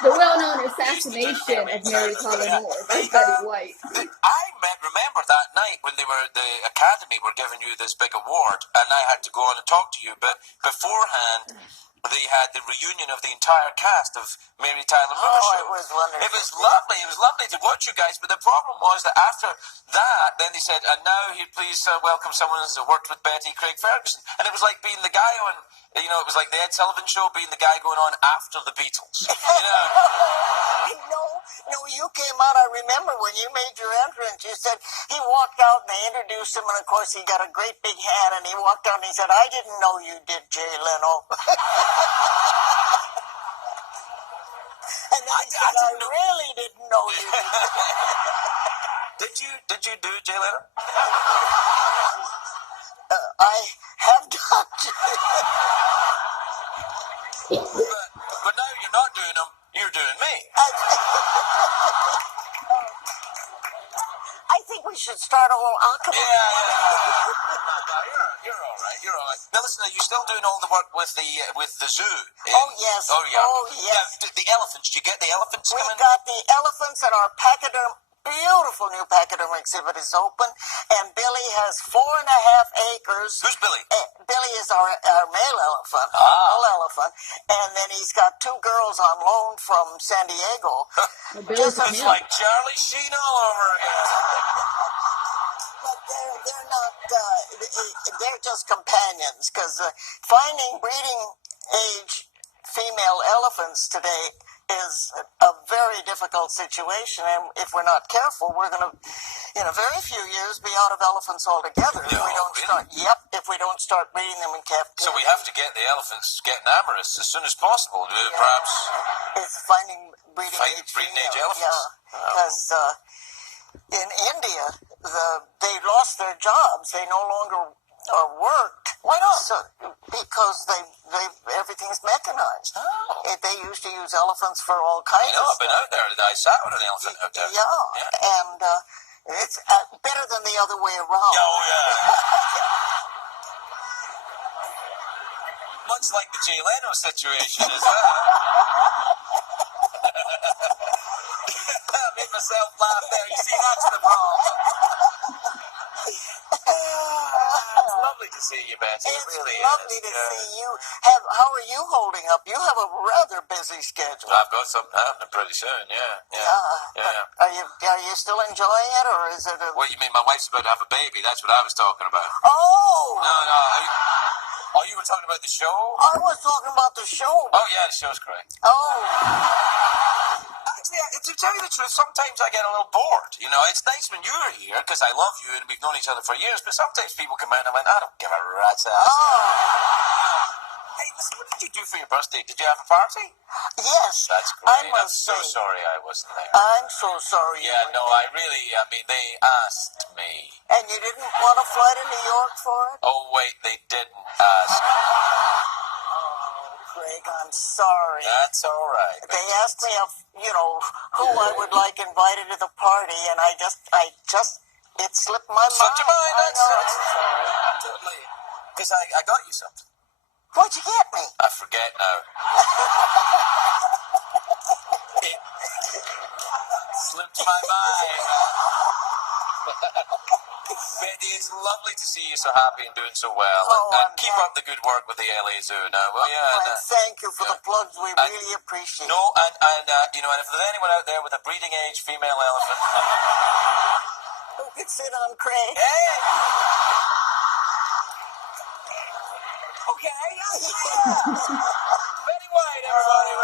The well-known assassination of Mary Tyler Moore by Betty White. Remember that night when the Academy were giving you this big award, and I had to go on and talk to you, but beforehand, they had the reunion of the entire cast of Mary Tyler Moore Oh, show. it was wonderful. It was lovely. It was lovely to watch you guys, but the problem was that after that, then they said, and now here, please welcome someone who's worked with Betty, Craig Ferguson. And it was like being the guy on, it was like the Ed Sullivan Show being the guy going on after the Beatles. No, you came out. I remember when you made your entrance, you said he walked out and they introduced him, and of course he got a great big hand, and he walked out and he said, "I didn't know you did Jay Leno." And then he said, I really didn't know you did. Did you do Jay Leno? I have done. But now you're not doing them, you're doing me. I think we should start a whole acapella. You're all right. You're all right. Now listen, are you still doing all the work with the zoo? Oh yes. Oh yeah. Oh yes. Now, the elephants. Did you get the elephants We coming? got the elephants at our pachyderm. Beautiful new pachyderm exhibit is open, and Billy has 4.5 acres. Who's Billy? Billy is our male elephant, our bull elephant, and then he's got 2 girls on loan from San Diego. Billy's It's like Charlie Sheen all over again. But they're not. They're just companions, because finding breeding age female elephants today is a very difficult situation, and if we're not careful, we're going to, in a very few years, be out of elephants altogether. If we don't start, if we don't start breeding them in captivity. So we have to get the elephants getting amorous as soon as possible. Perhaps It's finding breeding age elephants. Yeah, because in India, they lost their jobs. They no longer are worked. Why not? Because everything's mechanized. Oh. They used to use elephants for all kinds I know, of I've been stuff. out there. I sat with an elephant out there. Yeah. And It's better than the other way around. Oh, yeah. Much like the Jay Leno situation, is that? I made myself laugh there. You see, that's the problem. It's lovely to see you, Betty. It It's really lovely is. to see you. How are you holding up? You have a rather busy schedule. I've got something happening pretty soon, yeah. Are you still enjoying it, or is it a... What, you mean my wife's about to have a baby? That's what I was talking about. Oh! No. You were talking about the show? I was talking about the show. Oh, yeah, the show's great. Oh. Actually, to tell you the truth, sometimes I get a little bored. You know, it's nice when you're here, because I love you and we've known each other for years, but sometimes people come out and I went, I don't give a rat's ass. Oh. Hey, listen, what did you do for your birthday? Did you have a party? Yes. That's great. I I'm must so say. sorry I wasn't there. I'm so sorry. Yeah, no, I mean, they asked me. And you didn't want to fly to New York for it? Oh, wait, they didn't ask. Craig, I'm sorry. That's all right. They asked me if, who I would like invited to the party, and I just, it slipped my mind. Slipped your mind, I know, that's I'm sorry. totally. Because I got you something. What'd you get me? I forget now. Slipped my mind. Betty, it's lovely to see you so happy and doing so well. Oh, and I'm keep happy. up the good work with the LA Zoo now, will you? And thank you for the plugs. We really appreciate it. No, and if there's anyone out there with a breeding age female elephant, Who could sit on Craig? hey! Okay. Betty White, everybody.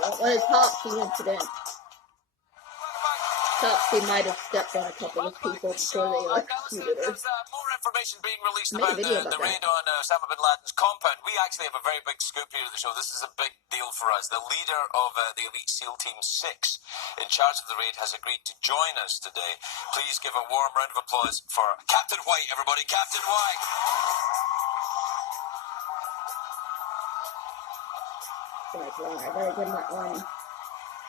What was Topsy incident? Topsy might have stepped on a couple of people before they executed her. There's more information being released Made a about video the about raid on Osama bin Laden's compound. We actually have a very big scoop here at the show. This is a big deal for us. The leader of the Elite SEAL Team 6 in charge of the raid has agreed to join us today. Please give a warm round of applause for Captain White, everybody. Captain White. I better get my arm.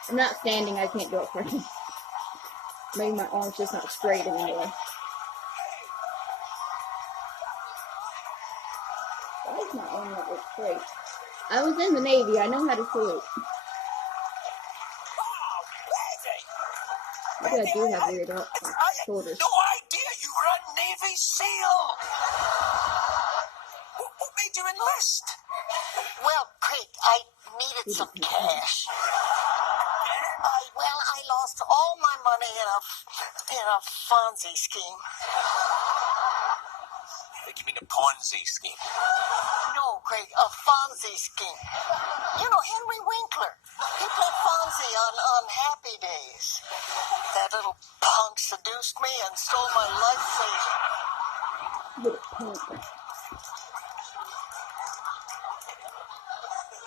I'm not standing, I can't do it for him. Maybe my arm's just not straight anymore. Why is my arm not look straight? I was in the Navy, I know how to salute. Maybe I do have weird shoulders. No idea you were a Navy SEAL. What made you enlist? Well, Craig, I needed some cash. I lost all my money in a Fonzie scheme. I think you mean a Ponzi scheme. No, Craig, a Fonzie scheme. You know, Henry Winkler. He played Fonzie on Happy Days. That little punk seduced me and stole my life savings. Little punk.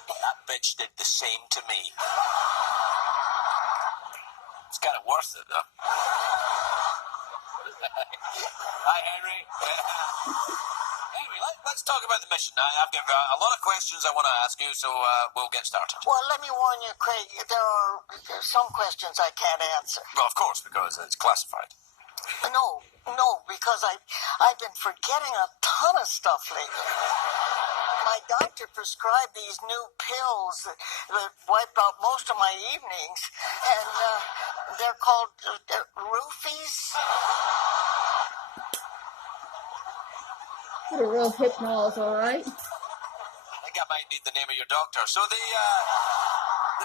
That bitch did the same to me. It's kind of worth it, though. Hi, Henry. Anyway, let's talk about the mission. I've got a lot of questions I want to ask you, so we'll get started. Well, let me warn you, Craig, there's some questions I can't answer. Well, of course, because it's classified. No, because I've been forgetting a ton of stuff lately. My doctor prescribed these new pills that wiped out most of my evenings, and they're called roofies. What a real hypnol, alright? I think I might need the name of your doctor. So the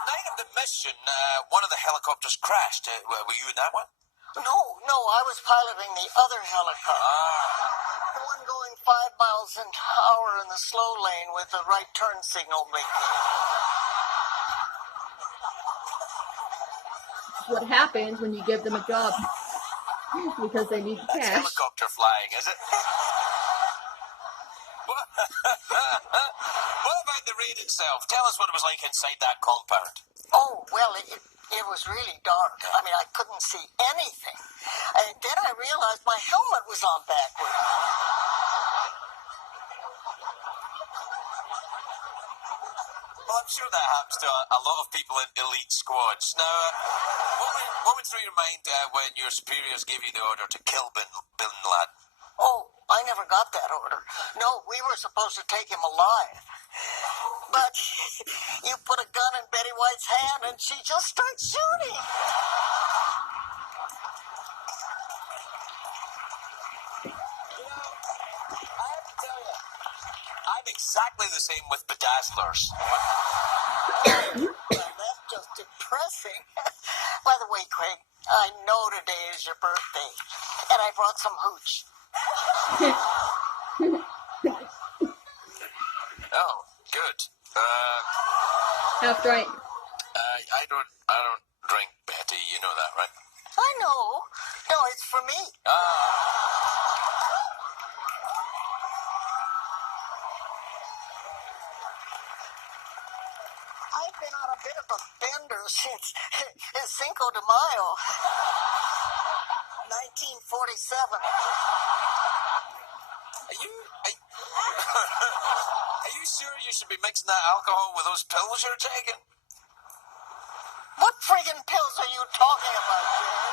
night of the mission, one of the helicopters crashed. Were you in that one? No, I was piloting the other helicopter. The one going 5 miles an hour in the slow lane with the right turn signal blinking. What happens when you give them a job? Because they need That's cash. helicopter flying, is it? What about the raid itself? Tell us what it was like inside that compound. Oh, well, it was really dark. I mean, I couldn't see anything. And then I realized my helmet was on backwards. Well, I'm sure that happens to a lot of people in elite squads. Now, what went through your mind when your superiors gave you the order to kill Bin Laden? Oh, I never got that order. No, we were supposed to take him alive. But you put a gun in Betty White's hand and she just starts shooting. You know, I have to tell you, I'm exactly the same with bedazzlers. Well, that's just depressing. By the way, Craig, I know today is your birthday, and I brought some hooch. Oh, good. After I I don't drink, Betty. You know that, right? I know. No, it's for me. I've been on a bit of a bender since Cinco de Mayo, 1947. Are you sure you should be mixing that alcohol with those pills you're taking? What friggin' pills are you talking about, Jerry?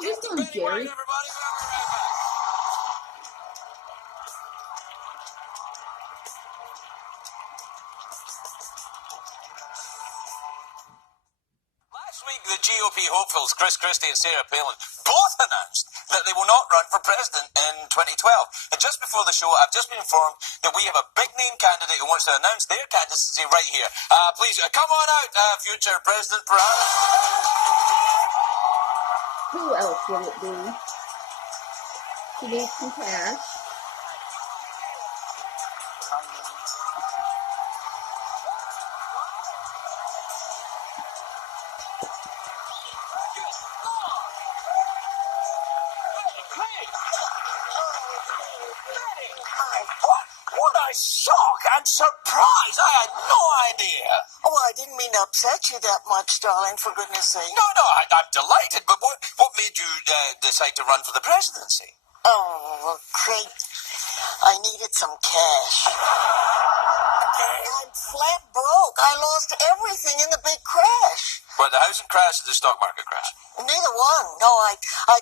just on Betty White, Jerry. everybody, we'll be right back. Last week, the GOP hopefuls Chris Christie and Sarah Palin both announced that they will not run for president in 2012. And just before the show, I've just been informed that we have a big-name candidate who wants to announce their candidacy right here. Please, come on out, future President Peralta. Who else will it be? She needs some cash. What a shock and surprise! I had no idea. Oh, I didn't mean to upset you that much, darling, for goodness sake. No, I'm delighted, but what made you decide to run for the presidency? Oh, well, Craig, I needed some cash. I'm flat broke. I lost everything in the big crash. Well, the housing crash or the stock market crash? Neither one. No, I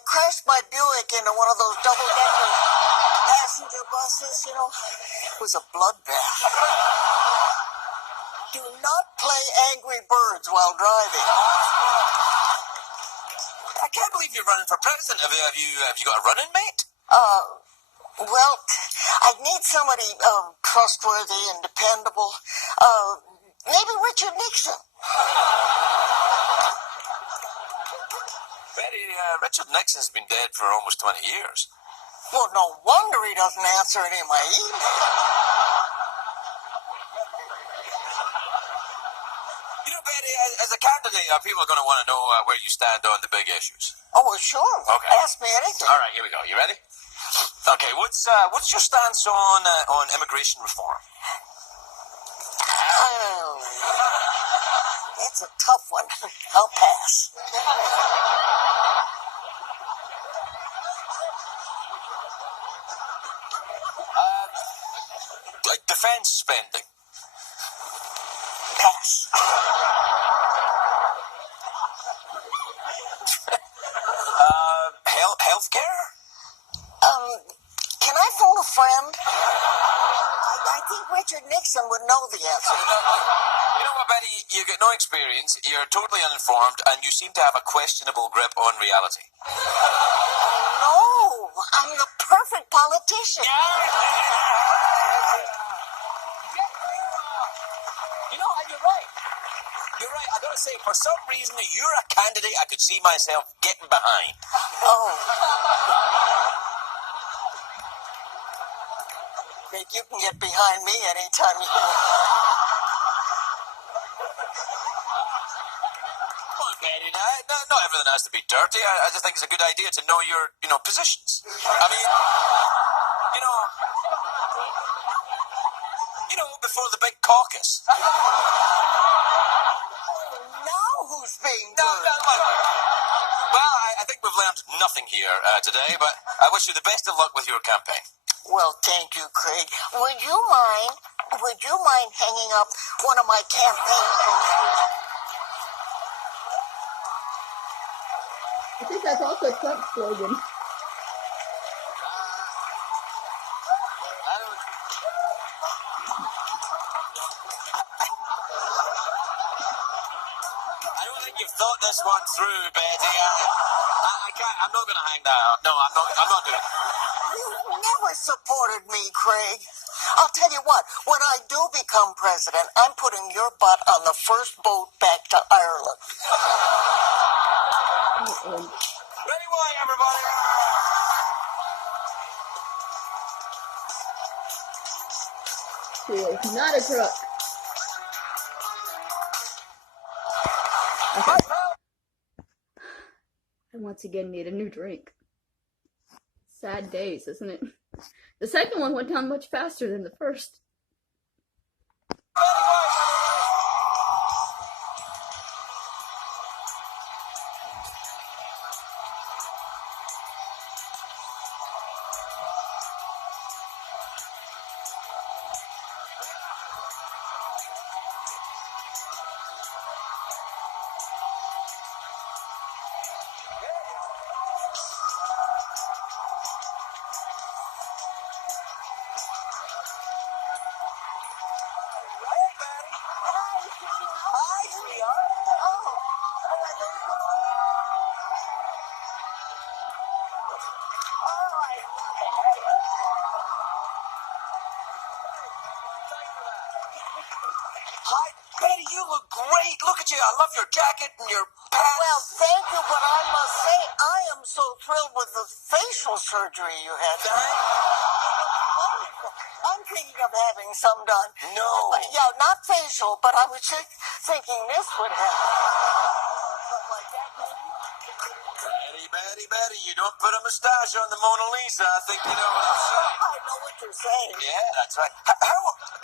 crashed my Buick into one of those double-decker passenger buses, you know. It was a bloodbath. Do not play Angry Birds while driving. I can't believe you're running for president. Have you got a running mate? Well, I need somebody trustworthy and dependable. Maybe Richard Nixon. Betty, Richard Nixon's been dead for almost 20 years. Well, no wonder he doesn't answer any of my emails. You know, Betty, as a candidate, people are going to want to know where you stand on the big issues. Oh, well, sure. Okay. Ask me anything. All right, here we go. You ready? Okay, what's your stance on immigration reform? Oh, that's a tough one. I'll pass. Like defense spending. Pass. Healthcare? Can I phone a friend? I think Richard Nixon would know the answer. You know what, Betty? You get no experience, you're totally uninformed, and you seem to have a questionable grip on reality. No, I'm the perfect politician. You know, you're right. You're right. I gotta say, for some reason, you're a candidate I could see myself getting behind. Oh. Nick, you can get behind me anytime you want. Come on, Betty. Not everything has to be dirty. I just think it's a good idea to know your, positions. I mean, before the big caucus. Now who's being No, dirty? Well, I think we've learned nothing here today, but I wish you the best of luck with your campaign. Well, thank you, Craig. Would you mind would you mind hanging up one of my campaign posters? I think that's also Trump's slogan. I don't think you've thought this one through, Betty. I can't. I'm not going to hang that up. No, I'm not. I'm not doing it. You never supported me, Craig. I'll tell you what, when I do become president, I'm putting your butt on the first boat back to Ireland. Ready, way, everybody. She is not a crook. Okay. I once again need a new drink. Sad days, isn't it? The second one went down much faster than the first. Hi, Betty, you look great. Look at you. I love your jacket and your pants. Well, thank you, but I must say, I am so thrilled with the facial surgery you had. I'm thinking of having some done. No. Yeah, not facial, but I was just thinking this would happen. Something like that, maybe? Betty, you don't put a mustache on the Mona Lisa. I think you know what I'm saying. I know what you're saying. Yeah, that's right.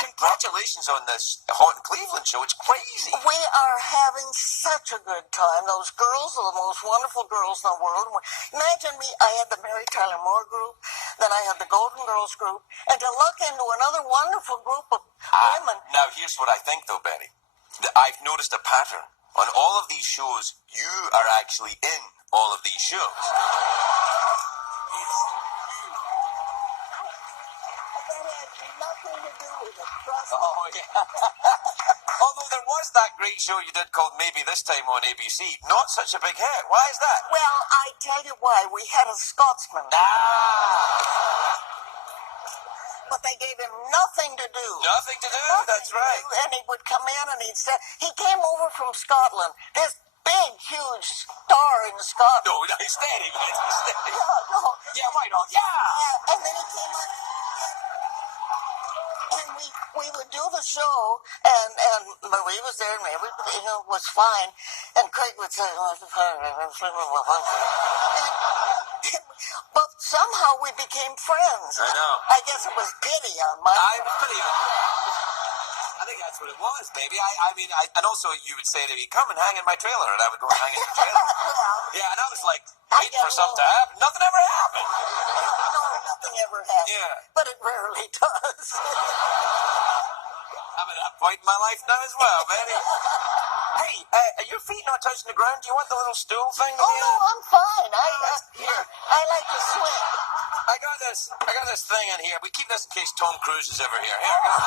Congratulations on this Hot in Cleveland show. It's crazy. We are having such a good time. Those girls are the most wonderful girls in the world. Imagine me, I had the Mary Tyler Moore group, then I had the Golden Girls group, and to luck into another wonderful group of women. Now, here's what I think, though, Betty. I've noticed a pattern. On all of these shows, you are actually in all of these shows. That had nothing to do with it. Trust me. Oh, yeah. Although there was that great show you did called Maybe This Time on ABC. Not such a big hit. Why is that? Well, I tell you why. We had a Scotsman. But they gave him nothing to do. Nothing to do, Nothing that's to right. do. And he would come in and he'd say, he came over from Scotland. This big, huge star in Scotland. No, he's steady, man. He's steady. No. Yeah, right on. Yeah. And then he came on. And we would do the show, and Marie was there, and everything was fine. And Craig would say, but somehow we became friends. I know. I guess it was pity on my I part. was pretty. I think that's what it was, baby. I mean, and also you would say to me, "Come and hang in my trailer," and I would go and hang in your trailer. Yeah, and I was like, waiting for something to happen. Nothing ever happened. No, nothing ever happens. Yeah. But it rarely does. I'm at that point in my life now as well, Betty. Hey, are your feet not touching the ground? Do you want the little stool thing? Oh, no, I'm fine. Here. I like to swim. I got this thing in here. We keep this in case Tom Cruise is ever here. Here, I got it.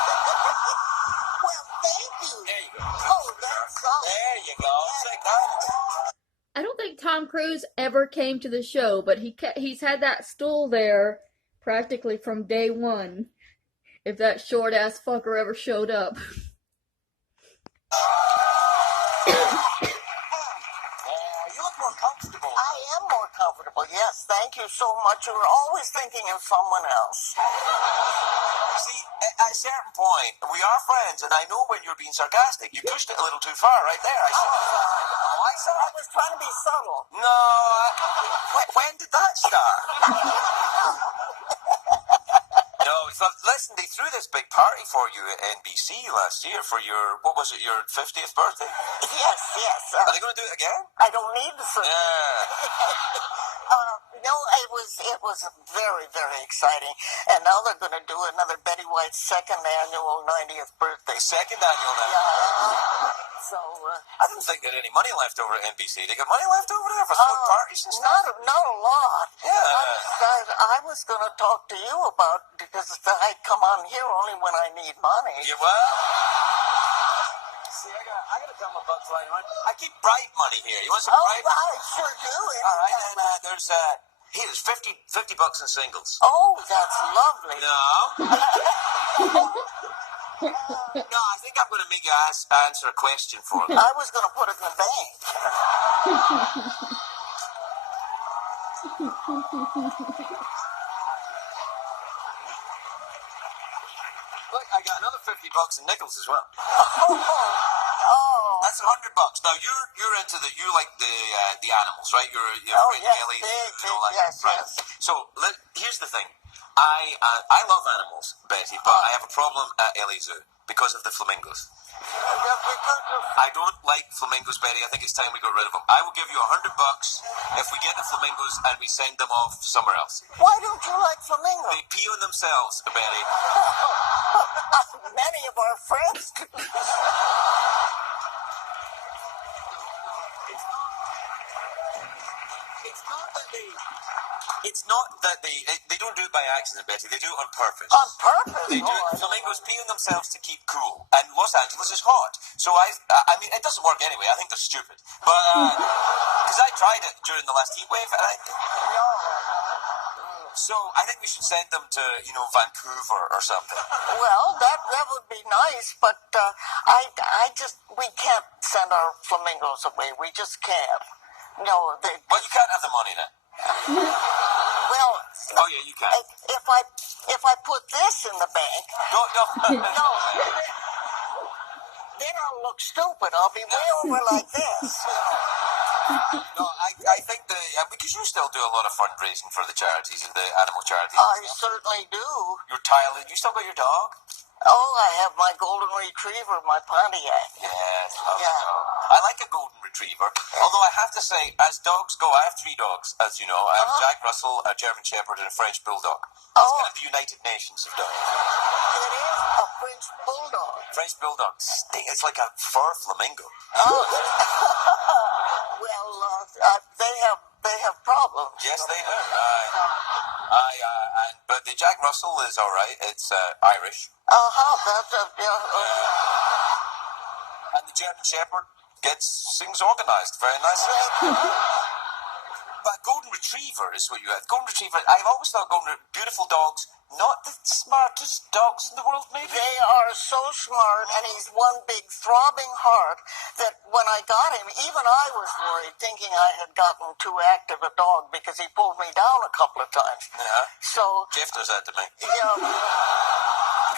Well, thank you. There you go. Oh, that's something. There you go. Take that. I don't think Tom Cruise ever came to the show, but he's had that stool there practically from day one. If that short ass fucker ever showed up. You look more comfortable. I am more comfortable. Yes, thank you so much. You were always thinking of someone else. See, at a certain point, we are friends, and I know when you're being sarcastic. You pushed it a little too far right there. I saw it. Oh, I saw I it. was trying to be subtle. No, when did that start? No, so listen, they threw this big party for you at NBC last year for your, what was it, your 50th birthday? Yes. Are they going to do it again? I don't need the subtle. Yeah. No, it was very, very exciting. And now they're going to do another Betty White's second annual 90th birthday. Second annual now. Yeah. So I don't think they had any money left over at NBC. They got money left over there for food parties and stuff. not a lot. Yeah. I was going to talk to you about, because I come on here only when I need money. Yeah, well. See, I got a couple of bucks lying around. I keep bribe money here. You want some bribe? I sure do. All right, and there's here's 50 bucks in singles. Oh, that's lovely. No. No, I think I'm going to make you answer a question for me. I was going to put it in the bank. Look, I got another 50 bucks in nickels as well. Oh. That's $100. Now you're into you like the animals, right? You're Oh, into yes, Ellie big, and all that. yes, Right. yes. So here's the thing. I love animals, Betty, but I have a problem at Ellie Zoo because of the flamingos. I don't like flamingos, Betty. I think it's time we got rid of them. I will give you $100 if we get the flamingos and we send them off somewhere else. Why don't you like flamingos? They pee on themselves, Betty. Many of our friends do. It's not that they don't do it by accident, Betty. They do it on purpose. On purpose? They do Oh, I it. know. Flamingos pee on themselves to keep cool, and Los Angeles is hot. So I mean, it doesn't work anyway. I think they're stupid, but because I tried it during the last heat wave, and so I think we should send them to Vancouver or something. Well, that would be nice, but we can't send our flamingos away. We just can't. No, Well, you can't have the money then. well. Oh yeah, you can. If I put this in the bank, No. no, then I'll look stupid. I'll be way over like this. No, I think because you still do a lot of fundraising for the charities and the animal charities. I certainly do. Your tile, you still got your dog? Oh, I have my golden retriever, my Pontiac. Yes, lovely Yeah. dog. I like a golden retriever. Although I have to say, as dogs go, I have 3 dogs, as you know. I have Jack Russell, a German Shepherd, and a French Bulldog. It's Oh. kind of the United Nations of dogs. It is a French bulldog. French Bulldog. It's like a fur flamingo. Oh. Well, they have problems. Yes, they do. But the Jack Russell is all right. It's Irish. That's And the German Shepherd gets things organised very nicely. But Golden Retriever is what you have. Golden Retriever, I've always thought beautiful dogs, not the smartest dogs in the world, maybe. They are so smart, and he's one big throbbing heart that when I got him, even I was worried, thinking I had gotten too active a dog because he pulled me down a couple of times. Yeah. So, Jeff does that to me.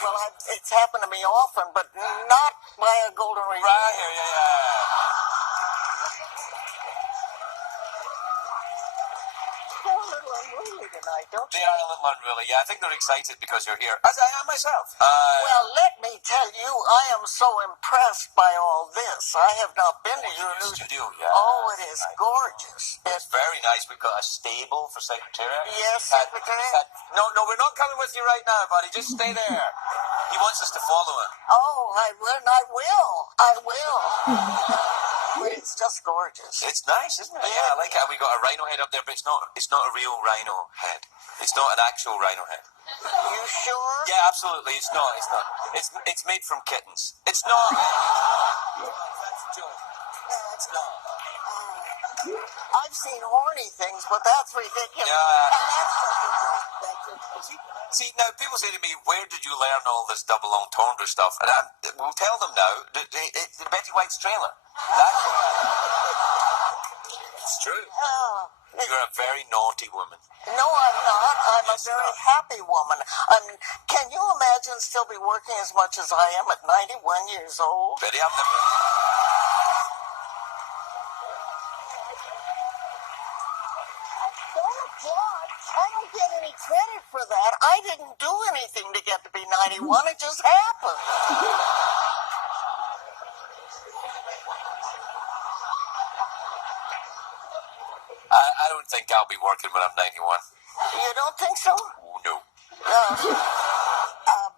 well, it's happened to me often, but not by a golden retriever. Right here, yeah. They're a little unruly tonight, don't They you? are a little unruly. Yeah, I think they're excited because you're here, as I am myself. Well, let me tell you, I am so impressed by all this. I have not been to your new studio, yeah. Oh, it is gorgeous. It's very nice. We've got a stable for Secretariat. Yes, We've had- Secretariat. No, we're not coming with you right now, buddy. Just stay there. He wants us to follow him. Oh, I will. But it's just gorgeous. It's nice, isn't it? Yeah, I like how we got a rhino head up there, but it's not a real rhino head. It's not an actual rhino head. You sure? Yeah, absolutely. It's not. It's made from kittens. It's not. That's a joke. No, it's not. I've seen horny things, but that's ridiculous. Yeah. And that's just a joke. That's it. See, now people say to me, "Where did you learn all this double entendre stuff?" And we'll tell them now. It's the Betty White's trailer. That's it's true. You're a very naughty woman. No, I'm not. I'm Yes, a very you are. happy woman. Can you imagine still be working as much as I am at 91 years old? Betty, I'm never. Don't applaud. I don't get any credit for that. I didn't do anything to get to be 91. It just happened. I don't think I'll be working when I'm 91. You don't think so? Oh, no.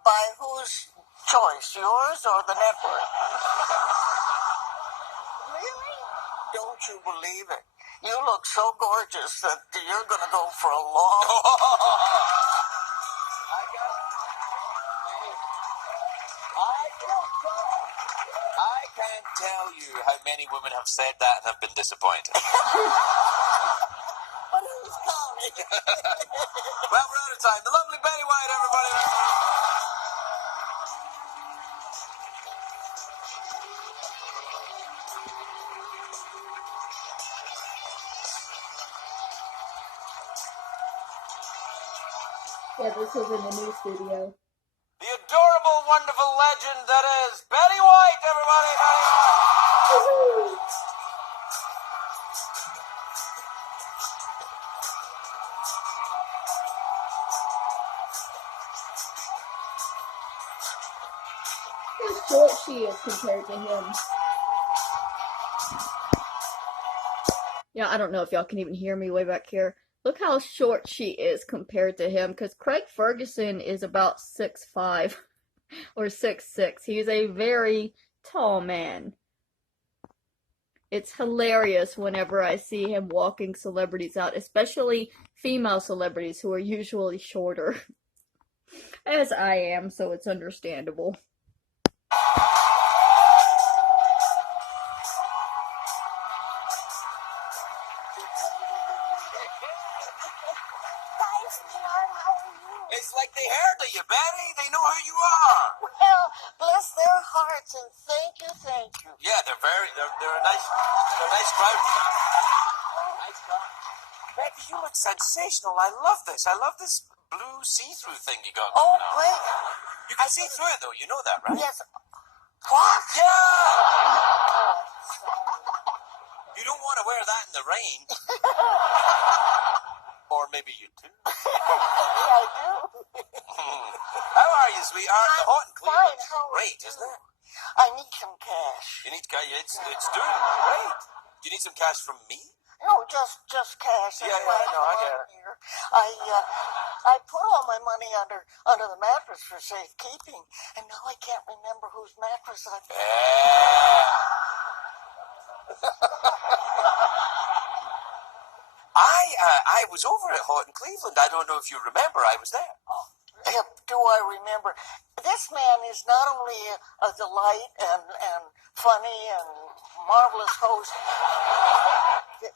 By whose choice, yours or the network? Really? Don't you believe it? You look so gorgeous that you're going to go for a long... I can't tell you how many women have said that and have been disappointed. But who's counting? Well, we're out of time. The lovely Betty White, everybody. Yeah, this was in the new studio. The adorable, wonderful legend that is Betty White, everybody. Betty White. How short she is compared to him. Yeah, I don't know if y'all can even hear me way back here. Look how short she is compared to him, because Craig Ferguson is about 6'5", or 6'6". He's a very tall man. It's hilarious whenever I see him walking celebrities out, especially female celebrities who are usually shorter. As I am, so it's understandable. It's like they heard of you, Betty. They know who you are. Well, bless their hearts and thank you. Yeah, they're a nice crowd. Nice crowd. Betty, you look sensational. I love this. I love this blue see-through thing you got Oh, going on. great. You can see through it, though. You know that, right? Yes. What? Yeah! You don't want to wear that in the rain. Or maybe you do. Yeah, I do. How are you, sweetheart? The hot and clean fine. looks How are great, you? isn't it? I need some cash. You need cash. It's doing great. You need some cash from me? No, just cash. That's Yeah, why I know, I I'm get it. here. I put all my money under the mattress for safekeeping, and now I can't remember whose mattress I put. I was over at Houghton, Cleveland. I don't know if you remember. I was there. Do I remember? This man is not only a delight and funny and marvelous host, but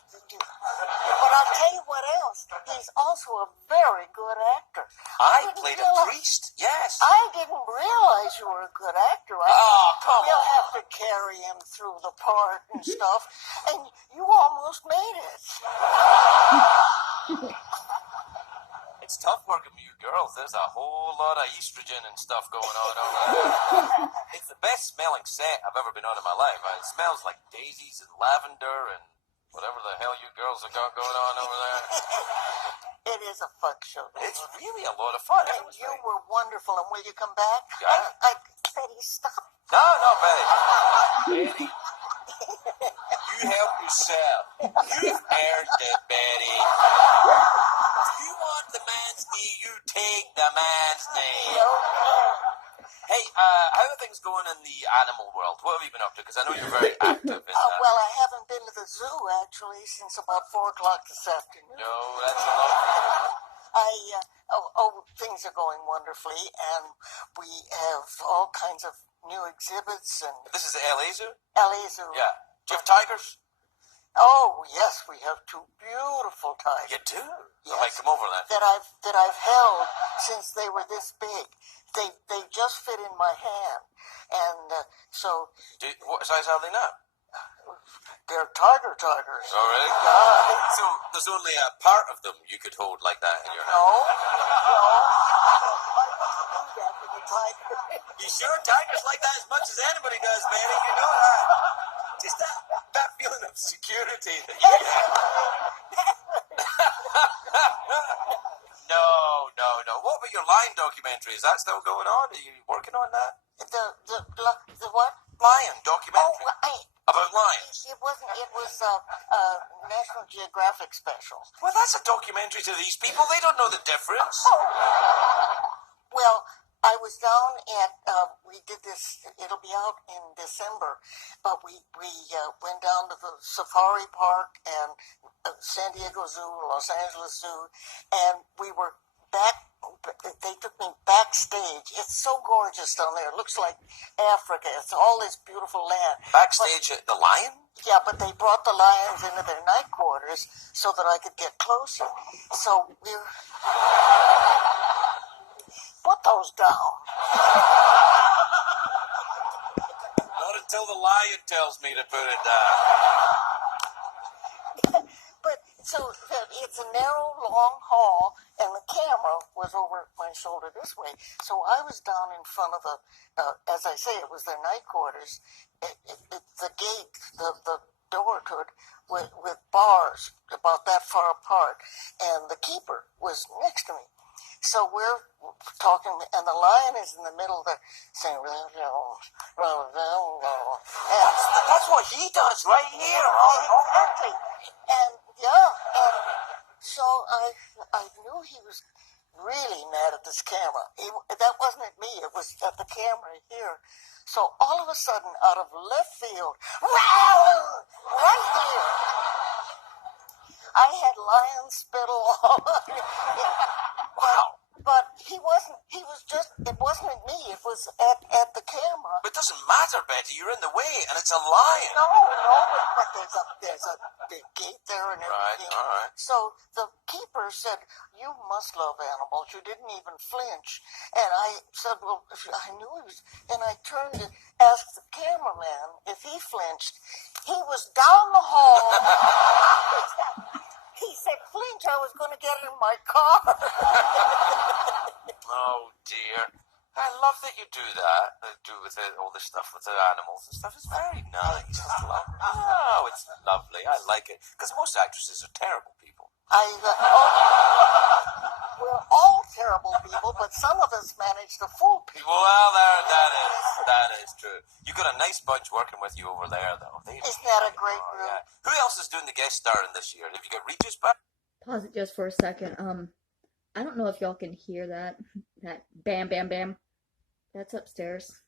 I'll tell you what else. He's also a very good actor. I played a priest. Yes. I didn't realize you were a good actor. Come We'll on. have to carry him through the part and stuff, and you almost made it. It's tough working with you girls. There's a whole lot of estrogen and stuff going on over there. It's the best smelling set I've ever been on in my life. It smells like daisies and lavender and whatever the hell you girls have got going on over there. It is a fun show. It's really a lot of fun. And you were wonderful, and will you come back? Yeah. Betty, stop. No, Betty. Betty. You help yourself. You've earned it, Betty. You want the man's knee, you take the man's knee. Hey, how are things going in the animal world? What have you been up to? Because I know you're very active in that. Well, I haven't been to the zoo, actually, since about 4 o'clock this afternoon. No, that's a lot. Things are going wonderfully, and we have all kinds of new exhibits and This is the LA Zoo? LA Zoo. Yeah. Do you have tigers? Oh, yes, we have 2 beautiful tigers. You do? Yes. I might come over then. that I've held since they were this big. They just fit in my hand, and so What size are they now? they're tigers. Oh, really? Yeah. So there's only a part of them you could hold like that in your hand. No. Why would you do that with a tiger? You sure tigers like that as much as anybody does, Betty? You know that. Just that feeling of security that you have. No. What about your lion documentary? Is that still going on? Are you working on that? The what? Lion Oh, documentary. About lions. It wasn't. It was a National Geographic special. Well, that's a documentary to these people. They don't know the difference. Well, I was down at. We did this. It'll be out in December, but we went down to the Safari Park and San Diego Zoo, Los Angeles Zoo, and we were back. They took me backstage. It's so gorgeous down there. It looks like Africa. It's all this beautiful land. Backstage at the Lion? Yeah, but they brought the lions into their night quarters so that I could get closer. So we're... Put those down. Not until the lion tells me to put it down. But so it's a narrow, long hall, and the camera was over my shoulder this way. So I was down in front of the, as I say, it was their night quarters. The gate, the door to it, with bars about that far apart, and the keeper was next to me. So we're talking, and the lion is in the middle there saying, and That's what he does right here. exactly. And yeah, and so I knew he was really mad at this camera. That wasn't at me, it was at the camera here. So all of a sudden, out of left field, right here, I had lion spittle all over me. Wow. But it wasn't at me, it was at the camera. But it doesn't matter, Betty. You're in the way, and it's a lion. No, but there's a big gate there and everything. All right. So the keeper said, "You must love animals." You didn't even flinch. And I said, "Well, I knew he was." And I turned to ask the cameraman if he flinched. He was down the hall. He said, "Flinch, I was going to get in my car." Oh, dear. I love that you do that. Do with it, all this stuff with the animals and stuff. It's very nice. Oh, it's lovely. I like it. Because most actresses are terrible people. We're all terrible people, but some of us manage to fool people. Well, that is true. You got a nice bunch working with you over there, though. Isn't that a great group? Yeah. Who else is doing the guest starring this year? Have you got Regis back? Pause it just for a second. I don't know if y'all can hear that. That bam, bam, bam. That's upstairs.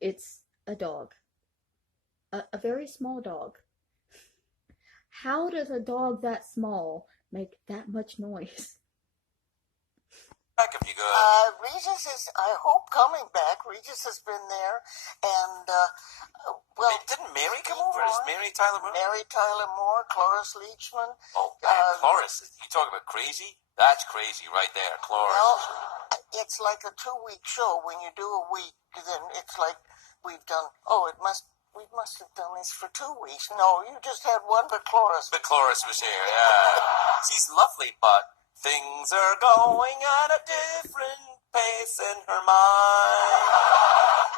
It's a dog. A very small dog. How does a dog that small make that much noise? Back if you go. Regis is, I hope, coming back. Regis has been there, and well, Didn't Mary come over? Is Mary Tyler Moore? Mary Tyler Moore, Cloris Leachman. Oh, Cloris. You talk about crazy? That's crazy right there, Cloris. Well, it's like a 2-week show. When you do a week, then it's like we've done. We must have done this for 2 weeks. No, you just had one, but Cloris. But Cloris was here, yeah. She's lovely, but things are going at a different pace in her mind.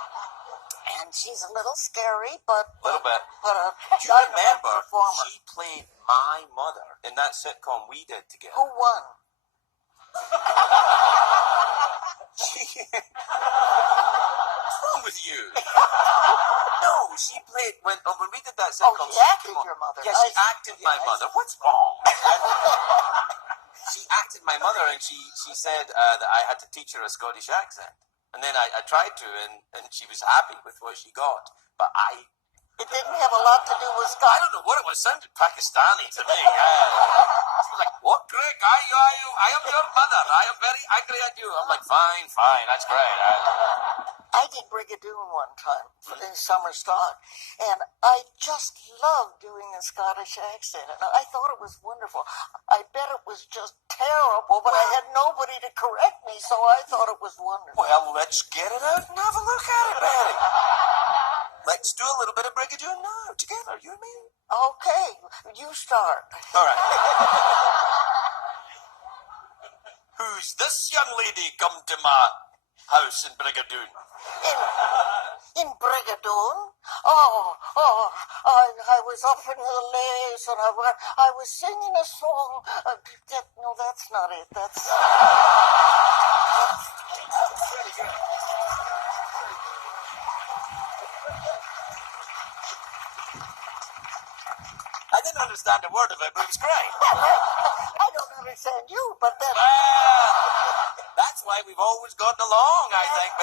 And she's a little scary, but A little bit. But Do you remember performer. she played my mother in that sitcom we did together? Who won? What's wrong with you? No, she played when we did that sitcom. she acted your mother. Yeah, she acted my mother. What's wrong? She acted my mother, and she said that I had to teach her a Scottish accent. And then I tried to, and she was happy with what she got. But It didn't have a lot to do with I Scott. don't know what it was. It sounded Pakistani to me. She was like, "What, Greg? I am your mother. I am very angry at you." I'm like, fine, that's great. I did Brigadoon one time in summer stock, and I just loved doing a Scottish accent, and I thought it was wonderful. I bet it was just terrible, but I had nobody to correct me, so I thought it was wonderful. Well, let's get it out and have a look at it, Betty. Let's do a little bit of Brigadoon now, together, you and me. Okay, you start. All right. Who's this young lady come to my house in Brigadoon? In Brigadoon? I was up in the lace, and I was singing a song. No, that's not it. That's very good. understand a word of it, but it was great. I don't understand you, but then... That's why we've always gotten along, I think.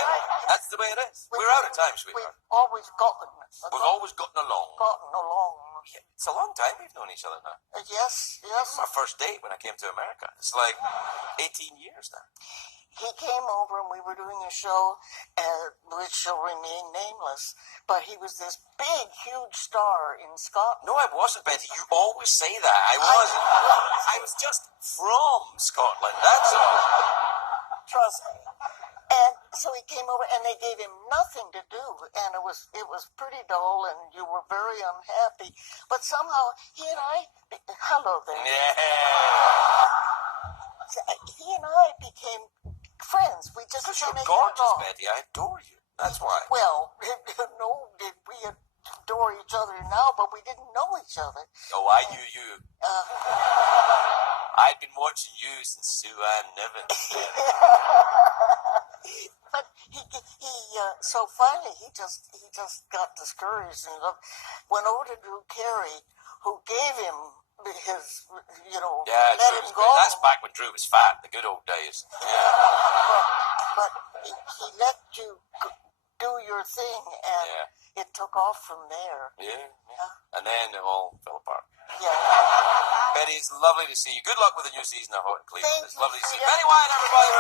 That's the way it is. We're out of time, We've sweetheart. always gotten along. gotten along. It's a long time we've known each other now. Yes. It's our first date when I came to America. It's like 18 years now. He came over and we were doing a show, which shall remain nameless, but he was this big, huge star in Scotland. No, I wasn't, Betty. You always say that. I wasn't. I was just from Scotland, that's all. Trust me. And so he came over and they gave him nothing to do, and it was pretty dull, and you were very unhappy. But somehow he and I, hello there. Yeah. He and I became friends. We just Because became you're a gorgeous, hit-off. Betty. I adore you. That's why. Well, no, did we adore each other now, but we didn't know each other. Oh, I knew you. I'd been watching you since Sue Ann Niven. But he so finally he just got discouraged and went over to Drew Carey, who gave him his, Yeah, let Drew him was go. great. That's back when Drew was fat, the good old days. Yeah. But he let you do your thing, and it took off from there. Yeah. And then it all fell apart. Yeah. Betty, it's lovely to see you. Good luck with the new season of Hot in Cleveland. Thank It's you, lovely to see you. sweetheart. Betty White, everybody.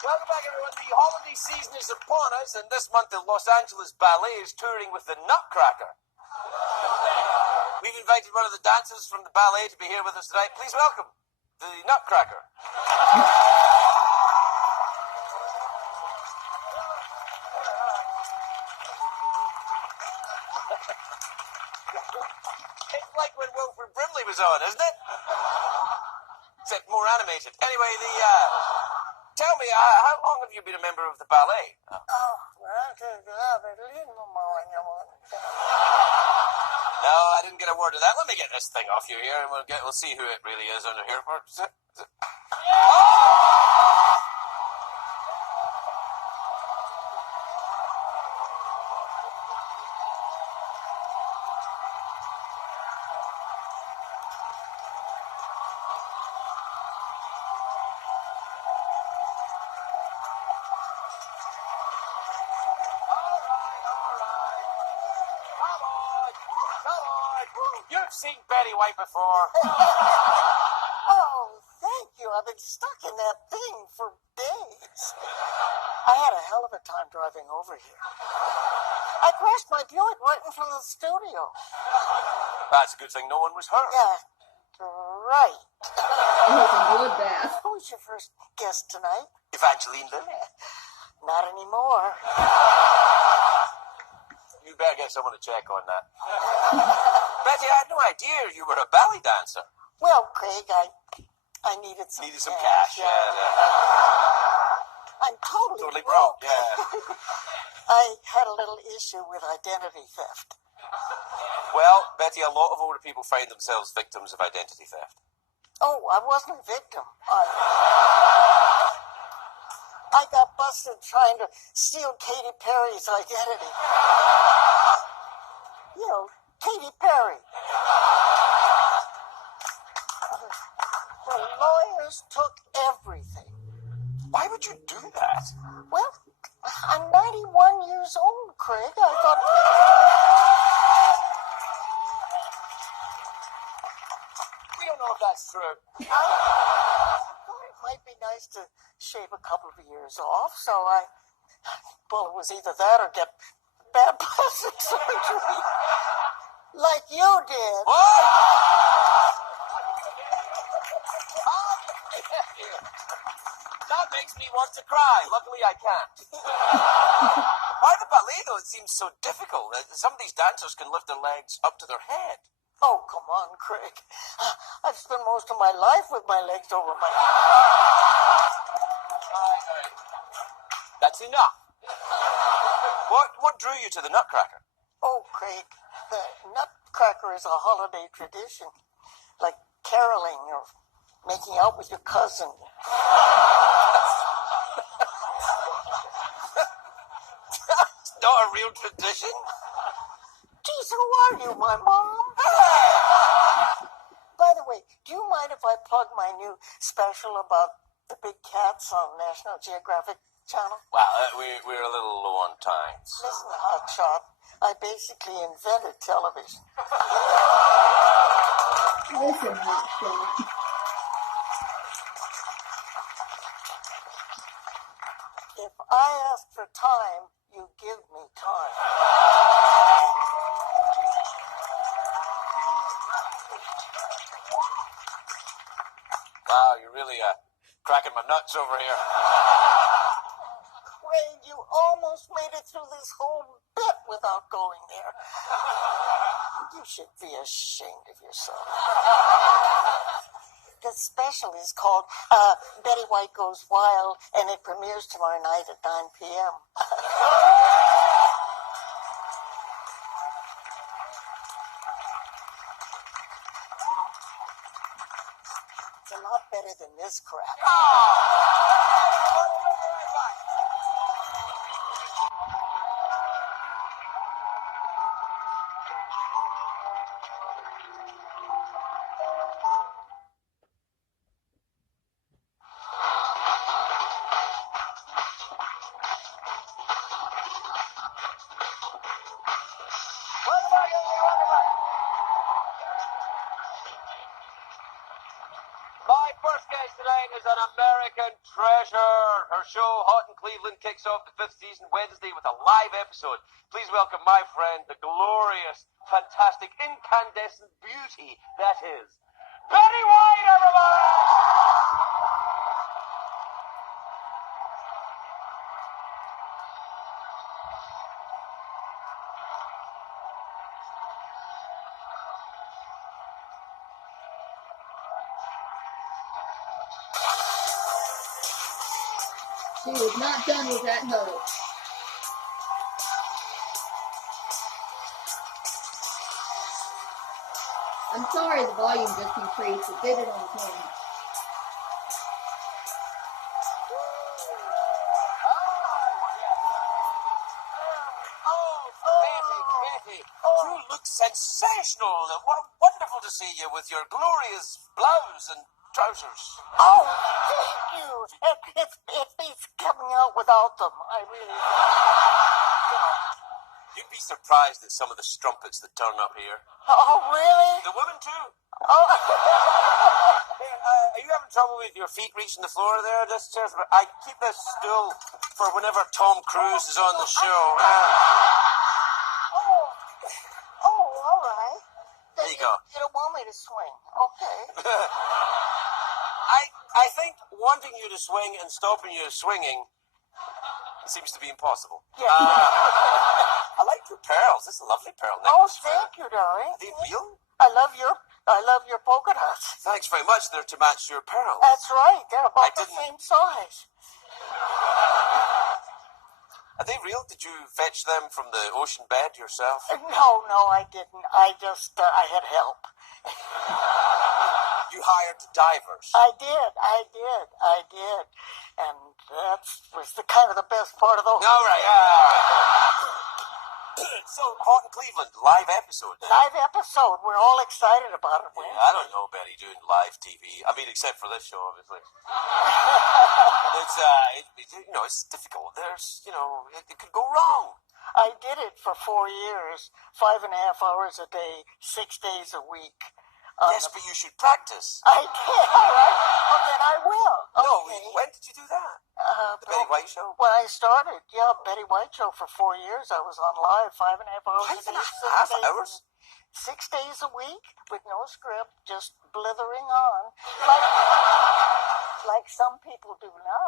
Welcome back, everyone. The holiday season is upon us, and this month the Los Angeles Ballet is touring with the Nutcracker. We've invited one of the dancers from the ballet to be here with us tonight. Please welcome the Nutcracker. It's like when Wilford Brimley was on, isn't it? Except more animated. Anyway, tell me, how long have you been a member of the ballet? No, I didn't get a word of that. Let me get this thing off you here, and we'll see who it really is under here. You've seen Betty White before. Oh, thank you. I've been stuck in that thing for days. I had a hell of a time driving over here. I crashed my Buick right in front of the studio. That's a good thing no one was hurt. Yeah, right. It was a bloodbath. Who's your first guest tonight? Evangeline Lilly. Not anymore. You better get someone to check on that. Betty, I had no idea you were a ballet dancer. Well, Craig, I needed some cash. Yeah. I'm totally broke. Yeah. I had a little issue with identity theft. Well, Betty, a lot of older people find themselves victims of identity theft. Oh, I wasn't a victim. I got busted trying to steal Katy Perry's identity. You know, Katy Perry. The lawyers took everything. Why would you do that? Well, I'm 91 years old, Craig. I thought... We don't know if that's true. I thought it might be nice to shave a couple of years off, so well, it was either that or get bad plastic surgery. Like you did. What? That makes me want to cry. Luckily, I can't. Why the ballet, though? It seems so difficult. Some of these dancers can lift their legs up to their head. Oh, come on, Craig. I've spent most of my life with my legs over my... Right. That's enough. What drew you to the Nutcracker? Oh, Craig, the Nutcracker is a holiday tradition, like caroling or making out with your cousin. It's not a real tradition. Geez, who are you, my mom? By the way, do you mind if I plug my new special about the big cats on National Geographic Channel? Well, we're a little low on time. Listen, Hotshot, I basically invented television. Listen, Hotshot. If I ask for time, you give me time. Wow, you're really cracking my nuts over here. Wayne, you almost made it through this whole bit without going there. You should be ashamed of yourself. The special is called Betty White Goes Wild, and it premieres tomorrow night at 9 p.m. It's a lot better than this crap. My first guest tonight is an American treasure. Her show, Hot in Cleveland, kicks off the 5th season Wednesday with a live episode. Please welcome my friend, the glorious, fantastic, incandescent beauty that is Betty White, everybody! She was not done with that note. I'm sorry the volume just increased. It did it on its own. Betty, you look sensational. Wonderful to see you with your glorious blouse and trousers. Oh, thank you. It beats coming out without them. I really, You'd be surprised at some of the strumpets that turn up here. Oh, really? The women too. Oh, Hey, are you having trouble with your feet reaching the floor there? I keep this stool for whenever Tom Cruise is on the show. all right. There you go. You don't want me to swing. Okay. I think wanting you to swing and stopping you swinging seems to be impossible. Yeah. I like your pearls. This is a lovely pearl Oh, necklace. thank you, darling. Are they real? I love your polka dots. Thanks very much. They're to match your pearls. That's right. They're I about the didn't- same size. Are they real? Did you fetch them from the ocean bed yourself? No, I didn't. I just, I had help. You hired divers. I did. And that was the kind of the best part of the whole All right. So, Hot in Cleveland, live episode. live episode. We're all excited about it. Yeah, I don't know, Betty, doing live TV. I mean, except for this show, obviously. It's difficult. It could go wrong. I did it for 4 years, 5.5 hours a day, 6 days a week. Yes, but you should practice. I did. All right. Well, then I will. No, Okay. when did you do that? The Betty White Show? When I started, Betty White Show for 4 years. I was on live 5.5 hours a day. 5.5 hours? 6 days a week with no script, just blithering on, like some people do now.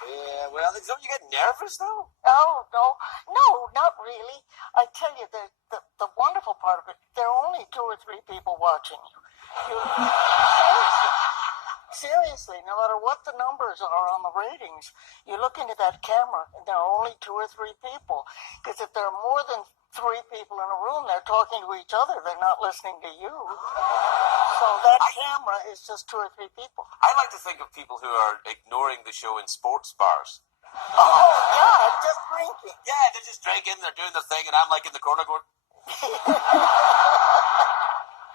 Yeah, well, don't you get nervous, though? Oh, no, not really. I tell you, the wonderful part of it, there are only 2 or 3 people watching you. Seriously, no matter what the numbers are on the ratings, you look into that camera and there are only 2 or 3 people. Because if there are more than 3 people in a room, they're talking to each other. They're not listening to you. So that camera is just 2 or 3 people. I like to think of people who are ignoring the show in sports bars. Oh, yeah, just drinking. Yeah, they're just drinking, they're doing their thing, and I'm like in the corner going...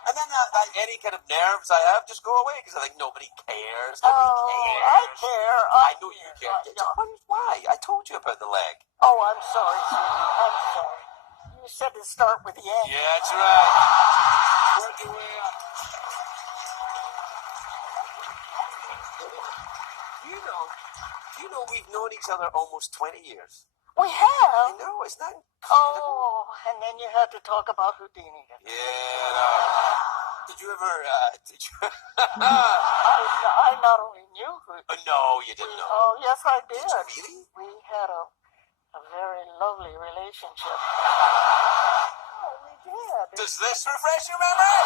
And then any kind of nerves I have just go away because I think nobody cares. Nobody cares. I care. I know you care. Yeah. Why? I told you about the leg. Oh, I'm sorry, Susie. I'm sorry. You said to start with the end. Yeah, that's right. Work your way up. You know we've known each other almost 20 years. We have. I know, it's not incredible. Oh, and then you had to talk about Houdini. Yeah. Did you ever, I not only knew Houdini. No, you didn't know. Oh, yes, I did. Did you really? We had a very lovely relationship. Oh, we did. Does this refresh your memory?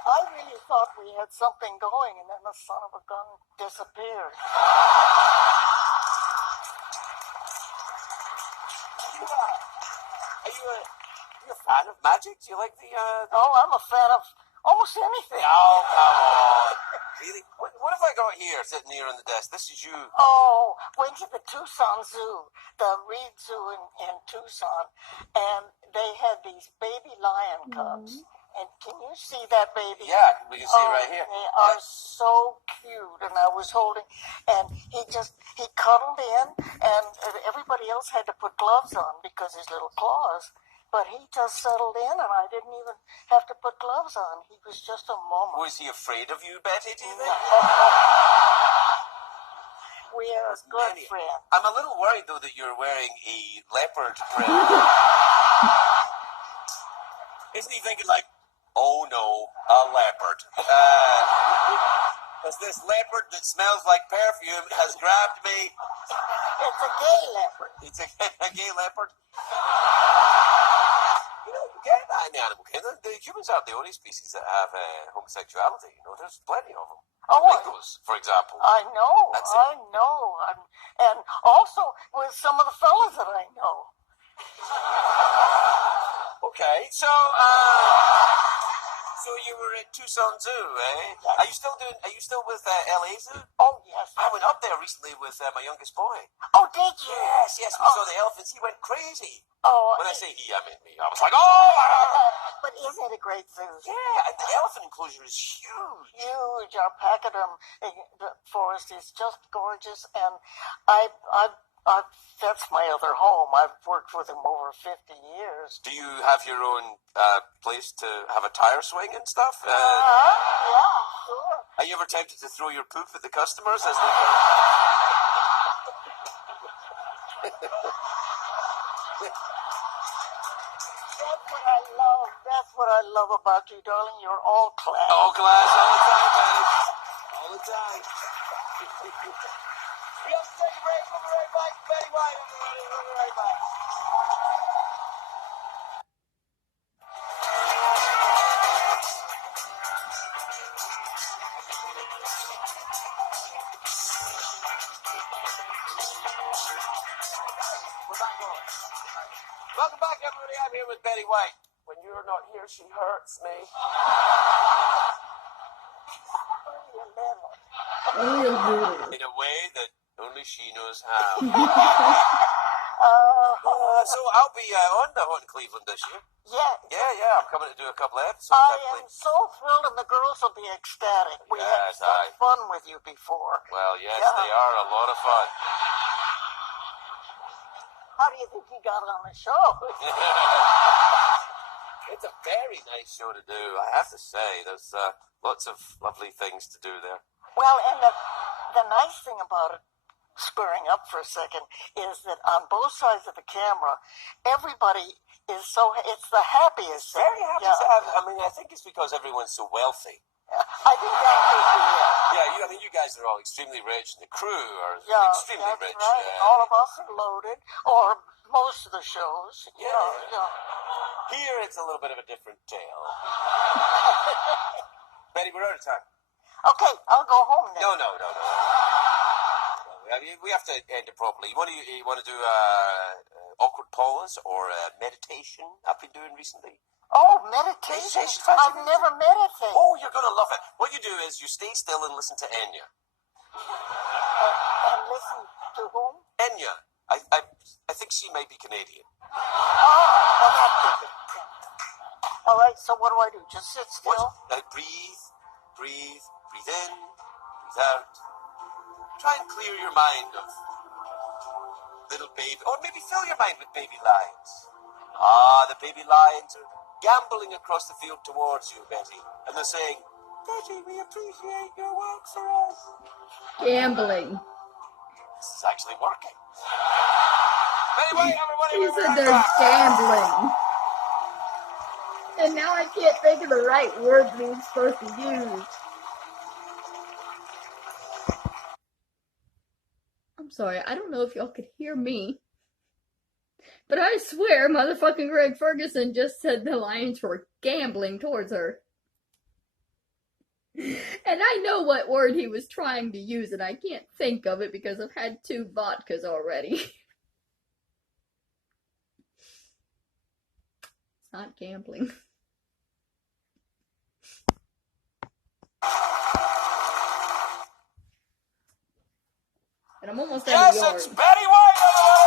I really thought we had something going, and then the son of a gun disappeared. Are you a fan of magic? Do you like the, Oh, I'm a fan of almost anything. Oh, come on. Really? What have I got here sitting here on the desk? This is you. Oh, went to the Tucson Zoo, the Reed Zoo in Tucson, and they had these baby lion cubs. And can you see that baby? Yeah, we can see it right here. They are so cute. And I was holding, and he cuddled in, and everybody else had to put gloves on because his little claws. But he just settled in, and I didn't even have to put gloves on. He was just a moment. Was he afraid of you, Betty, do you think? We are a good friend. I'm a little worried, though, that you're wearing a leopard print. Isn't he thinking, like, oh no, a leopard? Because this leopard that smells like perfume has grabbed me. It's a gay leopard. It's a gay leopard. You know, get that in the animal kingdom. The humans aren't the only species that have homosexuality. You know, there's plenty of them. Oh, Flamingos, for example. I know. That's I know. And also with some of the fellas that I know. Okay, so you were at Tucson Zoo, eh? Are you still with LA Zoo? Oh, yes. I went up there recently with my youngest boy. Oh, did you? Yes, we saw the elephants. He went crazy. Oh. When I say he, I mean me. I was like, oh! But isn't it a great zoo? Yeah, and the elephant enclosure is huge. Huge. Our pachyderm forest is just gorgeous, and I've that's my other home. I've worked with him over 50 years. Do you have your own place to have a tire swing and stuff? Yeah, sure. Are you ever tempted to throw your poop at the customers as they go? That's what I love about you, darling. You're all class. All class, all the time, Betty. All the time. We have to take a break. We'll be right back. Betty White, everybody. We'll be right back. We're back on. Welcome back, everybody. I'm here with Betty White. When you're not here, she hurts me. In a way that only she knows how. So I'll be on the Hot in Cleveland this year. Yeah. I'm coming to do a couple of episodes. I am so thrilled, and the girls will be ecstatic. We had such fun with you before. Well, yes, they are a lot of fun. How do you think you got on the show? It's a very nice show to do, I have to say. There's lots of lovely things to do there. Well, and the nice thing about it, squaring up for a second, is that on both sides of the camera, everybody is it's the happiest. Very happy to have, I mean, I think it's because everyone's so wealthy. I think that could be it. Yeah, I mean, you guys are all extremely rich, and the crew are Yeah, extremely that's rich. right. And all of us are loaded, or most of the shows. Yeah. Yeah. Here, it's a little bit of a different tale. Betty, we're out of time. Okay, I'll go home then. No. We have to end it properly. You want to do awkward pause or meditation? I've been doing recently. Oh, meditation? Meditation, I've never meditated. Oh, you're gonna love it. What you do is you stay still and listen to Enya. And listen to whom? Enya. I think she may be Canadian. Well, that could be. All right, so what do I do? Just sit still? Breathe in, breathe out. Try and clear your mind of little baby, or maybe fill your mind with baby lions. The baby lions are gambling across the field towards you, Betty. And they're saying, Betty, we appreciate your work for us. Gambling. This is actually working. Anyway, everybody, He we're said back. they're gambling. And now I can't think of the right words we were supposed to use. I'm sorry, I don't know if y'all could hear me. But I swear, motherfucking Greg Ferguson just said the Lions were gambling towards her. And I know what word he was trying to use, and I can't think of it because I've had 2 vodkas already. It's not gambling. And I'm almost out of the yard. Yes, it's Betty White, everybody!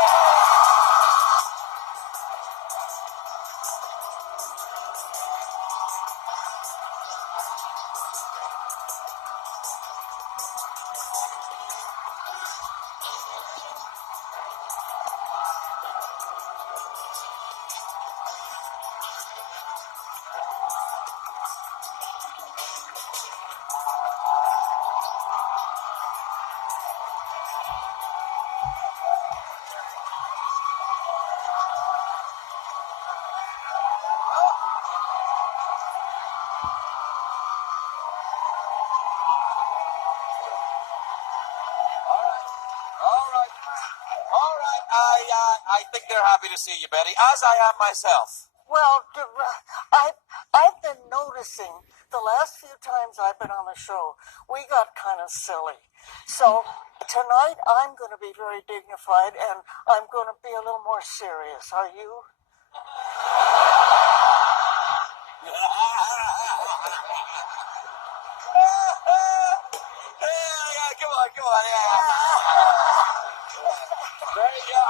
All right. I think they're happy to see you, Betty, as I am myself. Well, I've been noticing the last few times I've been on the show, we got kind of silly. So tonight I'm going to be very dignified and I'm going to be a little more serious. Are you? Yeah, come on, yeah. There you go.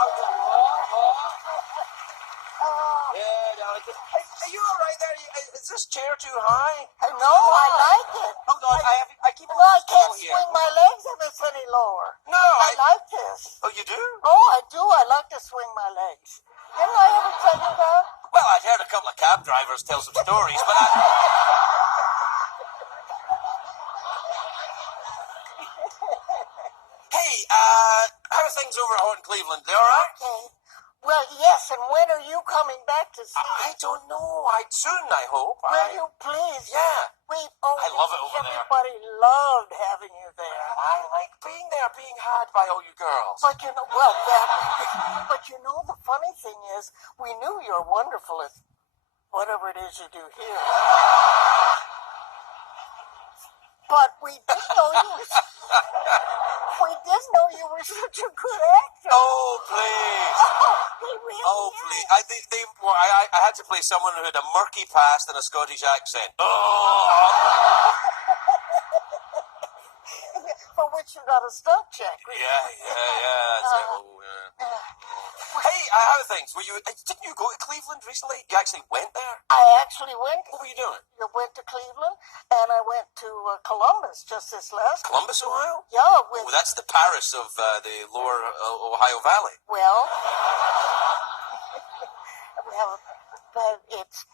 Are you all right there? Is this chair too high? No, I like it. Hold on, I keep No, I can't here. swing my legs if it's any lower. No, I like this. Oh, you do? Oh, I do. I like to swing my legs. Didn't I ever tell you that? Well, I'd heard a couple of cab drivers tell some stories, but Hey, how are things over at Horton Cleveland? They all right? Okay. Well, yes, and when are you coming back to see I don't know. Soon, I hope. Will you please? Yeah. I love it over there. Everybody loved having you there. I like being there, being had by all you girls. But you know, but you know, the funny thing is, we knew you're wonderful at whatever it is you do here. But we didn't know you were such a good actor. Oh, please. He really Oh, is. please. I had to play someone who had a murky past and a Scottish accent. Oh. For which you got a stunt check. Yeah. That's it. Oh, yeah. Hey, how are things? Didn't you go to Cleveland recently? You actually went there? I actually went. What were you doing? I went to Cleveland, and I went to Columbus just this last. Columbus, Ohio? Yeah, Oh, that's the Paris of the lower Ohio Valley. Well, it's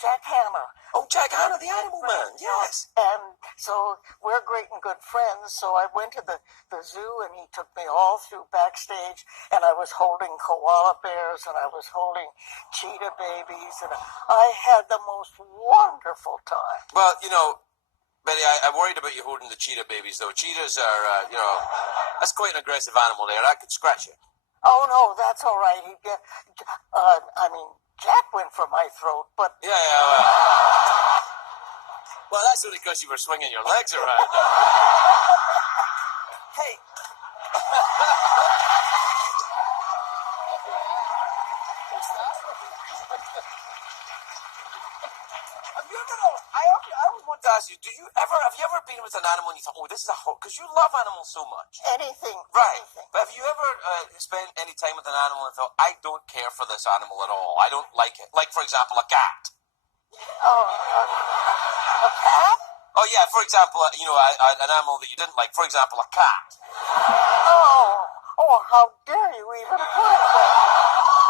Jack Hanna. Oh, Jack Hanna, the Animal Man. Yes. And so we're great and good friends. So I went to the zoo, and he took me all through backstage, and I was holding koala bears, and I was holding cheetah babies, and I had the most wonderful time. Well, Betty, I worried about you holding the cheetah babies, though. Cheetahs are, that's quite an aggressive animal there. I could scratch you. Oh, no, that's all right. I mean, Jack went for my throat, but... Yeah, well, that's only because you were swinging your legs around. Hey, I would want to ask you, have you ever been with an animal and you thought, oh, this is because you love animals so much. anything. Right. Anything. But have you ever spent any time with an animal and thought, I don't care for this animal at all. I don't like it. Like, for example, a cat. Oh, a cat? Oh, yeah, for example, an animal that you didn't like. For example, a cat. Oh, how dare you even put it that way?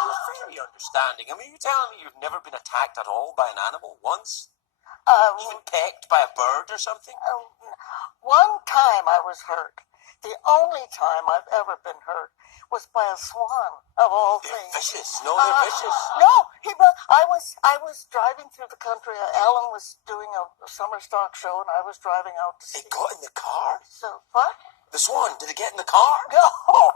You're very understanding. I mean, you're telling me you've never been attacked at all by an animal once? Even pecked by a bird or something? One time I was hurt. The only time I've ever been hurt was by a swan, of all They're things. vicious. No, they're vicious. No, I was driving through the country. Alan was doing a summer stock show, and I was driving out to see. They got in the car? So what? The swan, did it get in the car? No, no.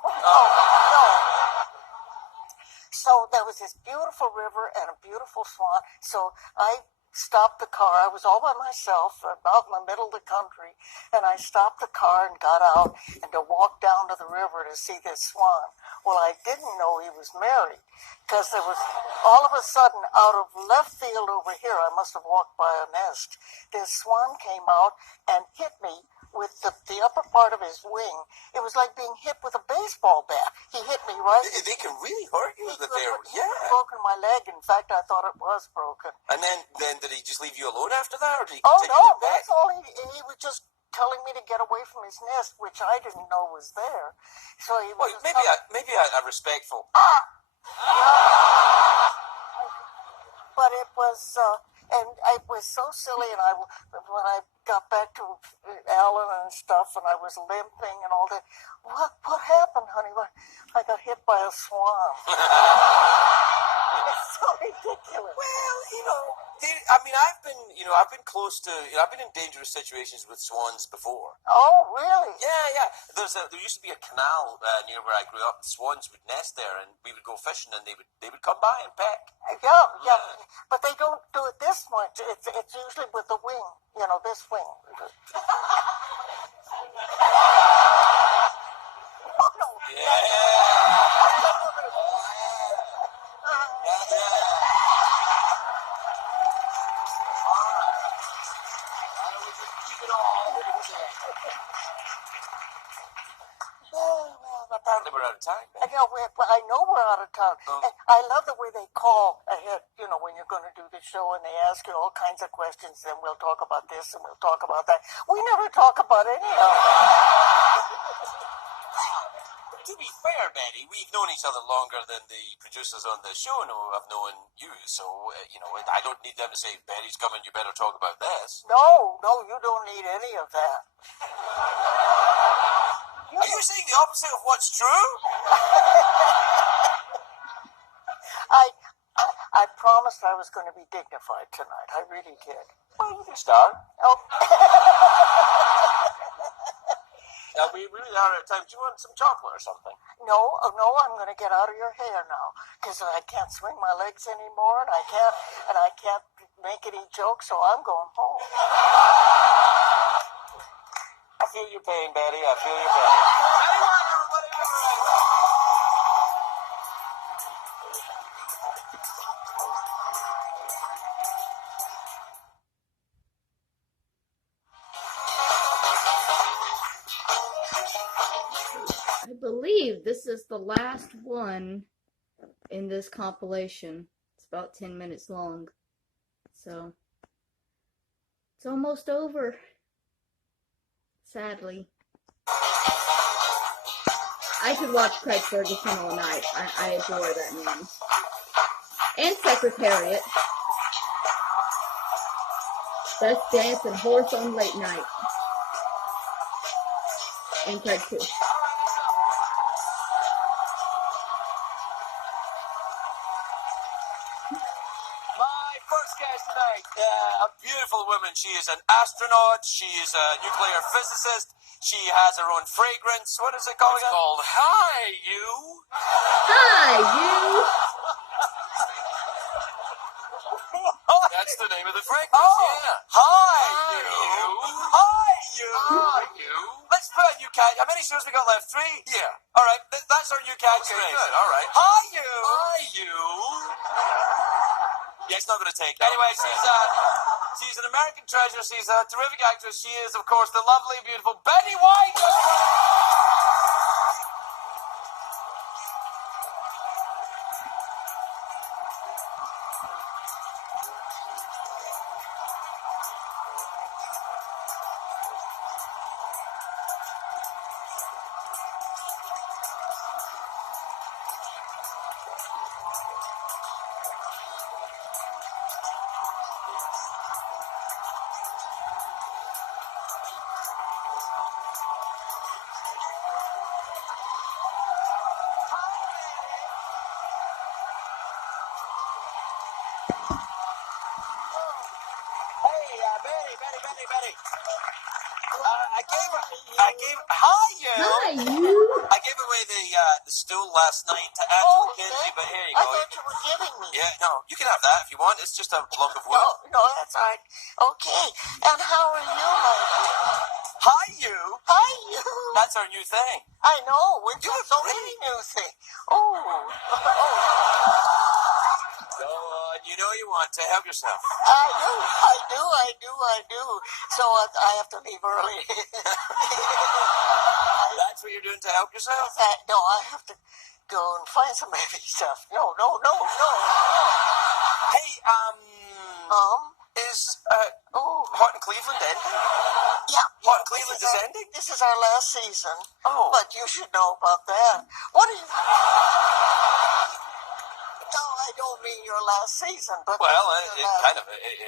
So there was this beautiful river and a beautiful swan. So I stopped the car. I was all by myself, about in the middle of the country, and I stopped the car and got out and to walk down to the river to see this swan. Well, I didn't know he was married, because there was all of a sudden, out of left field over here, I must have walked by a nest, this swan came out and hit me with the upper part of his wing. It was like being hit with a baseball bat. He hit me right. They can really hurt you. He broken my leg. In fact, I thought it was broken. And then did he just leave you alone after that, or did he Oh continue no, to peck? that's all. He was just telling me to get away from his nest, which I didn't know was there. So he was. Well, maybe a respectful. But it was, and it was so silly. And when I got back to Alan and stuff, and I was limping and all that. What happened, honey? I got hit by a swan. It's so ridiculous. Well, I've been close to, I've been in dangerous situations with swans before. Oh, really? Yeah. There used to be a canal near where I grew up. Swans would nest there, and we would go fishing, and they would come by and peck. Yeah. But they don't do it this much. It's usually with the wing. This wing. Oh, no. Apparently we're out of time. I know we're out of town. And I love the way they call ahead, when you're going to do the show, and they ask you all kinds of questions, and we'll talk about this, and we'll talk about that. We never talk about any of it. To be fair, Betty, we've known each other longer than the producers on the show have known you, so, I don't need them to say, Betty's coming, you better talk about this. No, you don't need any of that. Are you saying the opposite of what's true? I promised I was going to be dignified tonight. I really did. Well, you can start. Oh. We really are out of time. Do you want some chocolate or something? No, I'm going to get out of your hair now, because I can't swing my legs anymore, and I can't make any jokes, so I'm going home. I feel your pain, Betty. I feel your pain. I believe this is the last one in this compilation. It's about 10 minutes long. So, it's almost over. Sadly. I could watch Craig Ferguson all night. I adore that man. And Secretariat. Best Dance and Horse on Late Night. And Craig too. My first guest tonight A beautiful woman. She is an astronaut. She is a nuclear physicist. She has her own fragrance. What is it called again? It's called Hi, You. Hi, you. That's the name of the fragrance. Oh, Yeah. hi, Hi, you. you. Hi, you. Hi, You. Let's put a new catch. How many shows we got left? 3? Yeah. All right, that's our new catchphrase. Okay, good. All right. Hi, you. Hi, You. Yeah, it's not going to take. Anyway, she's an American treasure. She's a terrific actress. She is, of course, the lovely, beautiful Betty White. Betty. Hi, you. Hi, you. I gave away the stool last night to Angela Kinsey, but here you I go. thought you were giving me. Yeah, no, you can have that if you want. It's just a block of wood. No, that's all right. Okay. And how are you, my dear? Hi, you. Hi, you. That's our new thing. I know. We've got so great. many new things. Oh. Go on, you know you want to help yourself. I do. So I have to leave early. That's what you're doing to help yourself? No, I have to go and find some heavy stuff. No. Hey, is Hot in Cleveland ending? Yeah. Hot in Cleveland is ending? This is our last season. Oh. But you should know about that. What do you... No, I don't mean your last season, but... Well, your it last- kind of is.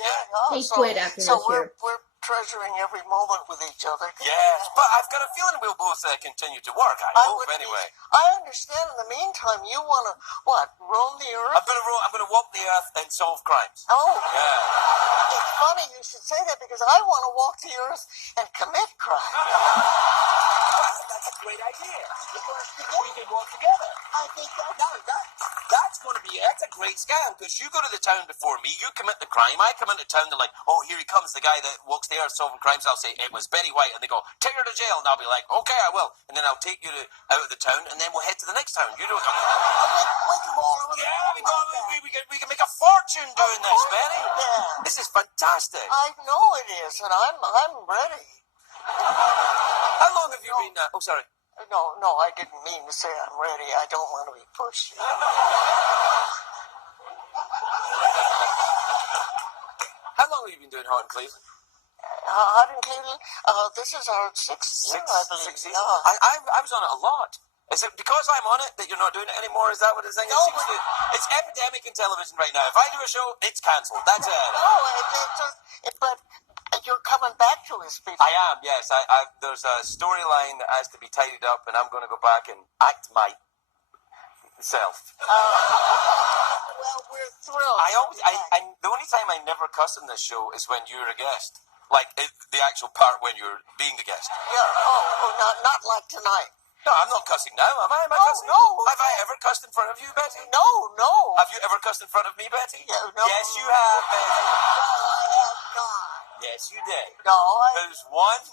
Yeah. He quit after so this we're year. treasuring every moment with each other. Yes, but I've got a feeling we'll both continue to work. I hope, anyway. I understand. In the meantime, you want to, roam the earth? I'm going to walk the earth and solve crimes. Oh, Yeah. it's funny you should say that because I want to walk the earth and commit crime. That's a great idea. We can work together. I think That's a great scam because you go to the town before me, you commit the crime, I come into town, they're like, oh, here he comes, the guy that walks the earth solving crimes. I'll say, it was Betty White, and they go, take her to jail, and I'll be like, okay, I will, and then I'll take you out of the town, and then we'll head to the next town. You don't. We can make a fortune doing this, Betty. Yeah. This is fantastic. I know it is, and I'm ready. How long have you been? Oh, sorry. No, I didn't mean to say I'm ready. I don't want to be pushy. How long have you been doing Hot in Cleveland? Hot in Cleveland? This is our sixth year, I believe. Six years? Yeah. I was on it a lot. Is it because I'm on it that you're not doing it anymore? Is that what it's saying? No, It's epidemic in television right now. If I do a show, it's cancelled. That's it. But you're coming back to us, people. I am, yes. There's a storyline that has to be tidied up, and I'm going to go back and act myself. Well, we're thrilled. The only time I never cuss in this show is when you're a guest. Like, the actual part when you're being the guest. Yeah, not like tonight. No, I'm not cussing now, am I? Am I cussing? No. Have I ever cussed in front of you, Betty? No. Have you ever cussed in front of me, Betty? Yeah, no. Yes, you have, Betty. No, I have not. Yes, you did. No, There's one.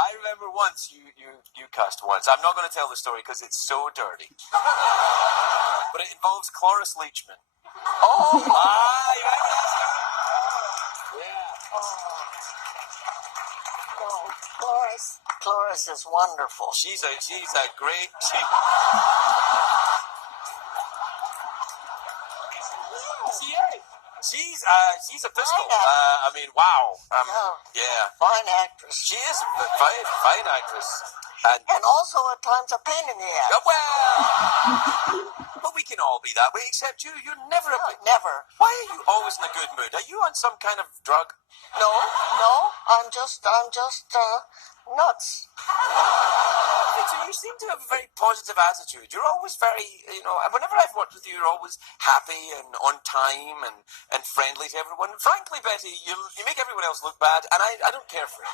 I remember once you cussed once. I'm not going to tell the story because it's so dirty. But it involves Cloris Leachman. Oh. You ready? Yeah. No, Cloris is wonderful. She's a great. She's a pistol. I mean, wow. Yeah. Fine actress. She is a fine actress. And also at times a pain in the ass. But we can all be that way, except you. You're never Never. Why are you always in a good mood? Are you on some kind of drug? No, I'm just nuts. Peter, you seem to have a very positive attitude. You're always very, whenever I've worked with you, you're always happy and on time and friendly to everyone. Frankly, Betty, you make everyone else look bad, and I don't care for it.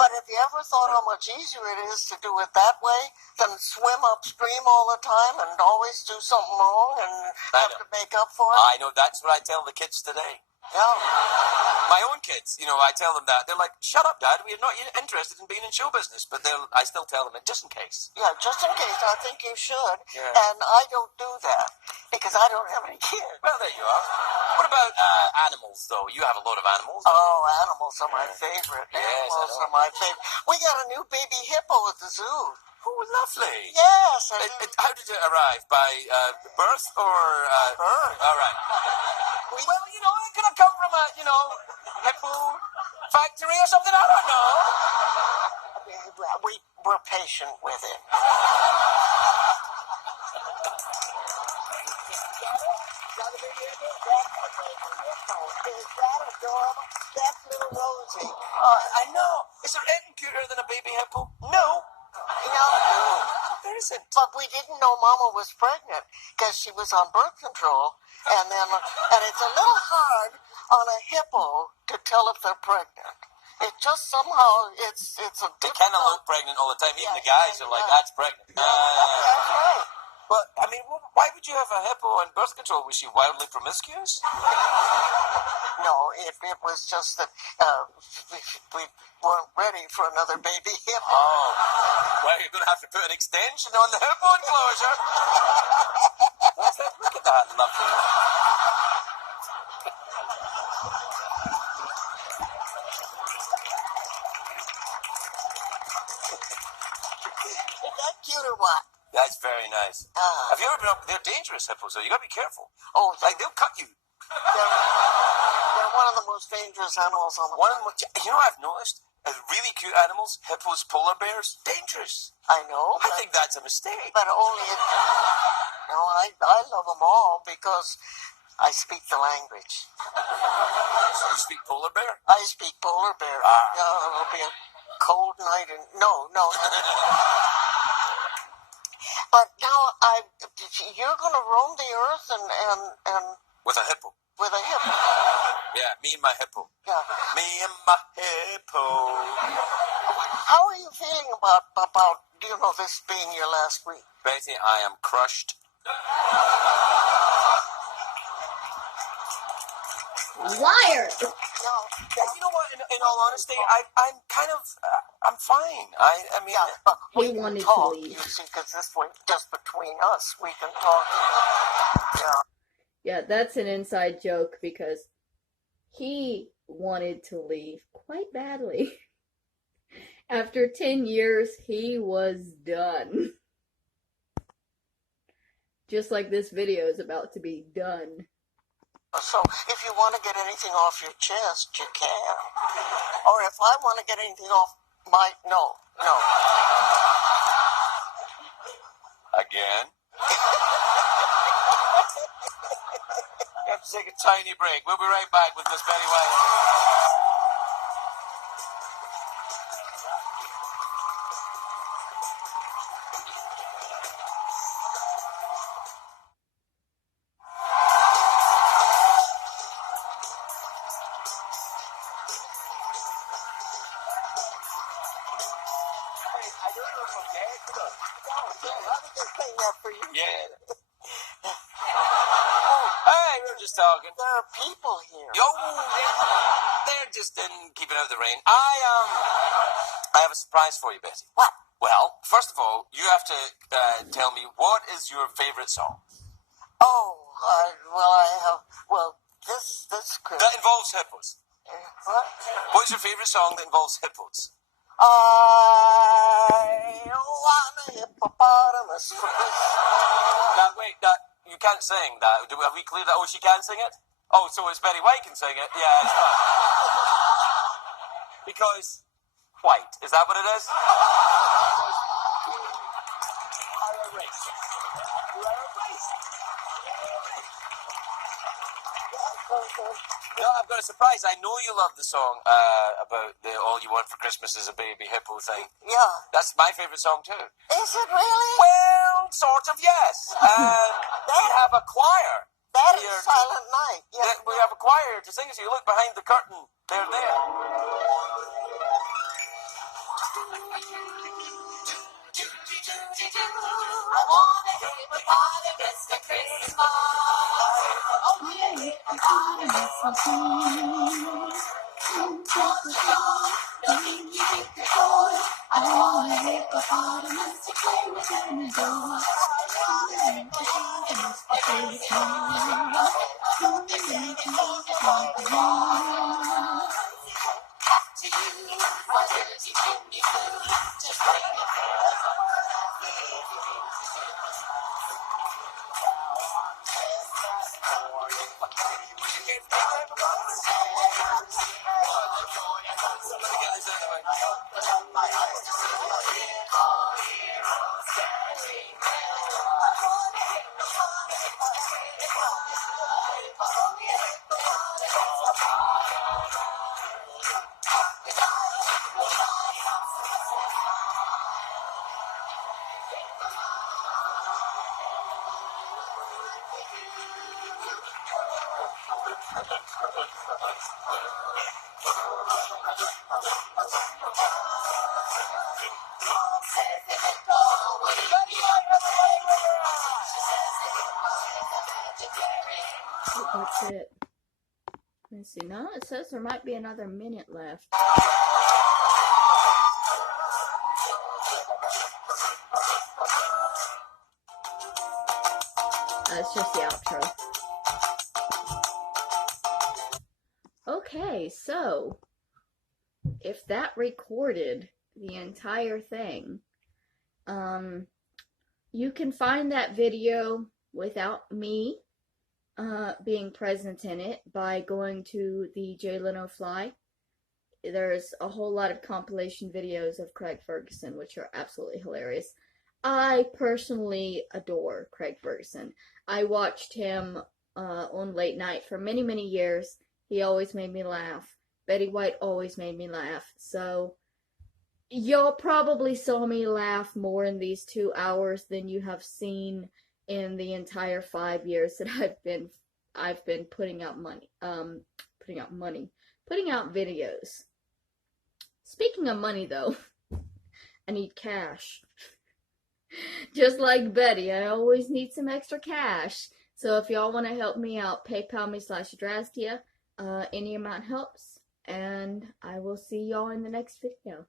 But have you ever thought how much easier it is to do it that way than swim upstream all the time and always do something wrong and have to make up for it? I know, that's what I tell the kids today. Yeah. My own kids, I tell them that. They're like, shut up, Dad, we're not interested in being in show business. But I still tell them it just in case. Yeah, just in case, I think you should. Yeah. And I don't do that because I don't have any kids. Well, there you are. What about animals, though? You have a lot of animals. Oh, animals are my favorite. Yes, Animals I know. are my favorite. We got a new baby hippo at the zoo. Oh, lovely. Yes. How did it arrive? By birth or... birth. All right. Well, it could have come from a, hippo factory or something. I don't know. We're patient with it. Is that adorable? That's little Rosie. I know. Is there anything cuter than a baby hippo? No. No. There isn't. But we didn't know Mama was pregnant because she was on birth control, and it's a little hard on a hippo to tell if they're pregnant. It just somehow it's a They different. kind of look pregnant all the time. Even Yeah, the guys are like, yeah. that's pregnant. That's right. But, why would you have a hippo on birth control? Was she wildly promiscuous? No, it was just that we weren't ready for another baby hippo. Oh. Well, you're going to have to put an extension on the hippo enclosure. Look at that lovely. Is that cute or what? That's very nice. Have you ever been up? They're dangerous hippos, so you got to be careful. Oh, Like, they'll cut you. they're one of the most dangerous animals on the planet. I've noticed? Really cute animals, hippos, polar bears, dangerous. I know. I think that's a mistake. But only. No, I love them all because I speak the language. So you speak polar bear? I speak polar bear. It'll be a cold night and no. But now you're going to roam the earth and With a hippo. with a hippo. Yeah, me and my hippo. Yeah. Me and my hippo. How are you feeling about this being your last week? Betty, I am crushed. Liar! No. You know what? In all honesty, I'm kind of, I'm fine. I mean, But we He can wanted to talk, leave. you see, because this way, just between us, we can talk. Yeah. Yeah, that's an inside joke because he wanted to leave quite badly. After 10 years, he was done. Just like this video is about to be done. So if you want to get anything off your chest, you can. Or if I want to get anything off no. Again? We have to take a tiny break. We'll be right back with Miss Betty White. I don't know if I'm dead. How did they say that for you? Yeah. Hey, we were just talking. There are people here. Yo, they're just keeping out of the rain. I have a surprise for you, Betty. What? Well, first of all, you have to tell me what is your favorite song This could. that involves hippos. What? What is your favorite song that involves hippos? I want a hippopotamus for this. Now, wait, you can't sing that. Have we cleared that? Oh, she can sing it? Oh, so it's Betty White can sing it? Yeah, it's fine. Because white, is that what it is? You are a racist. You are a racist. No, I've got a surprise. I know you love the song about the All You Want for Christmas is a Baby Hippo thing. Yeah. That's my favourite song too. Is it really? Well, sort of, yes. We have a choir. That here is Silent Night. Yeah. We have a choir to sing. So you look behind the curtain. They're there. I want a hippopotamus for Christmas. Oh, yeah, hippopotamus for Christmas. I want a hippopotamus to play with and adore. Hippopotamus for Christmas. To you, my dirty chimney flue, just bring it. That's it. Let's see. No, it says there might be another minute left. It's just the outro. Okay, so if that recorded the entire thing, you can find that video without me being present in it by going to the Jay Leno Fly. There's a whole lot of compilation videos of Craig Ferguson, which are absolutely hilarious. I personally adore Craig Ferguson. I watched him on late night for many, many years. He always made me laugh. Betty White always made me laugh. So, y'all probably saw me laugh more in these 2 hours than you have seen in the entire 5 years that I've been putting out videos. Speaking of money, though, I need cash. Just like Betty, I always need some extra cash. So if y'all want to help me out, PayPal me /Drastia. Any amount helps. And I will see y'all in the next video.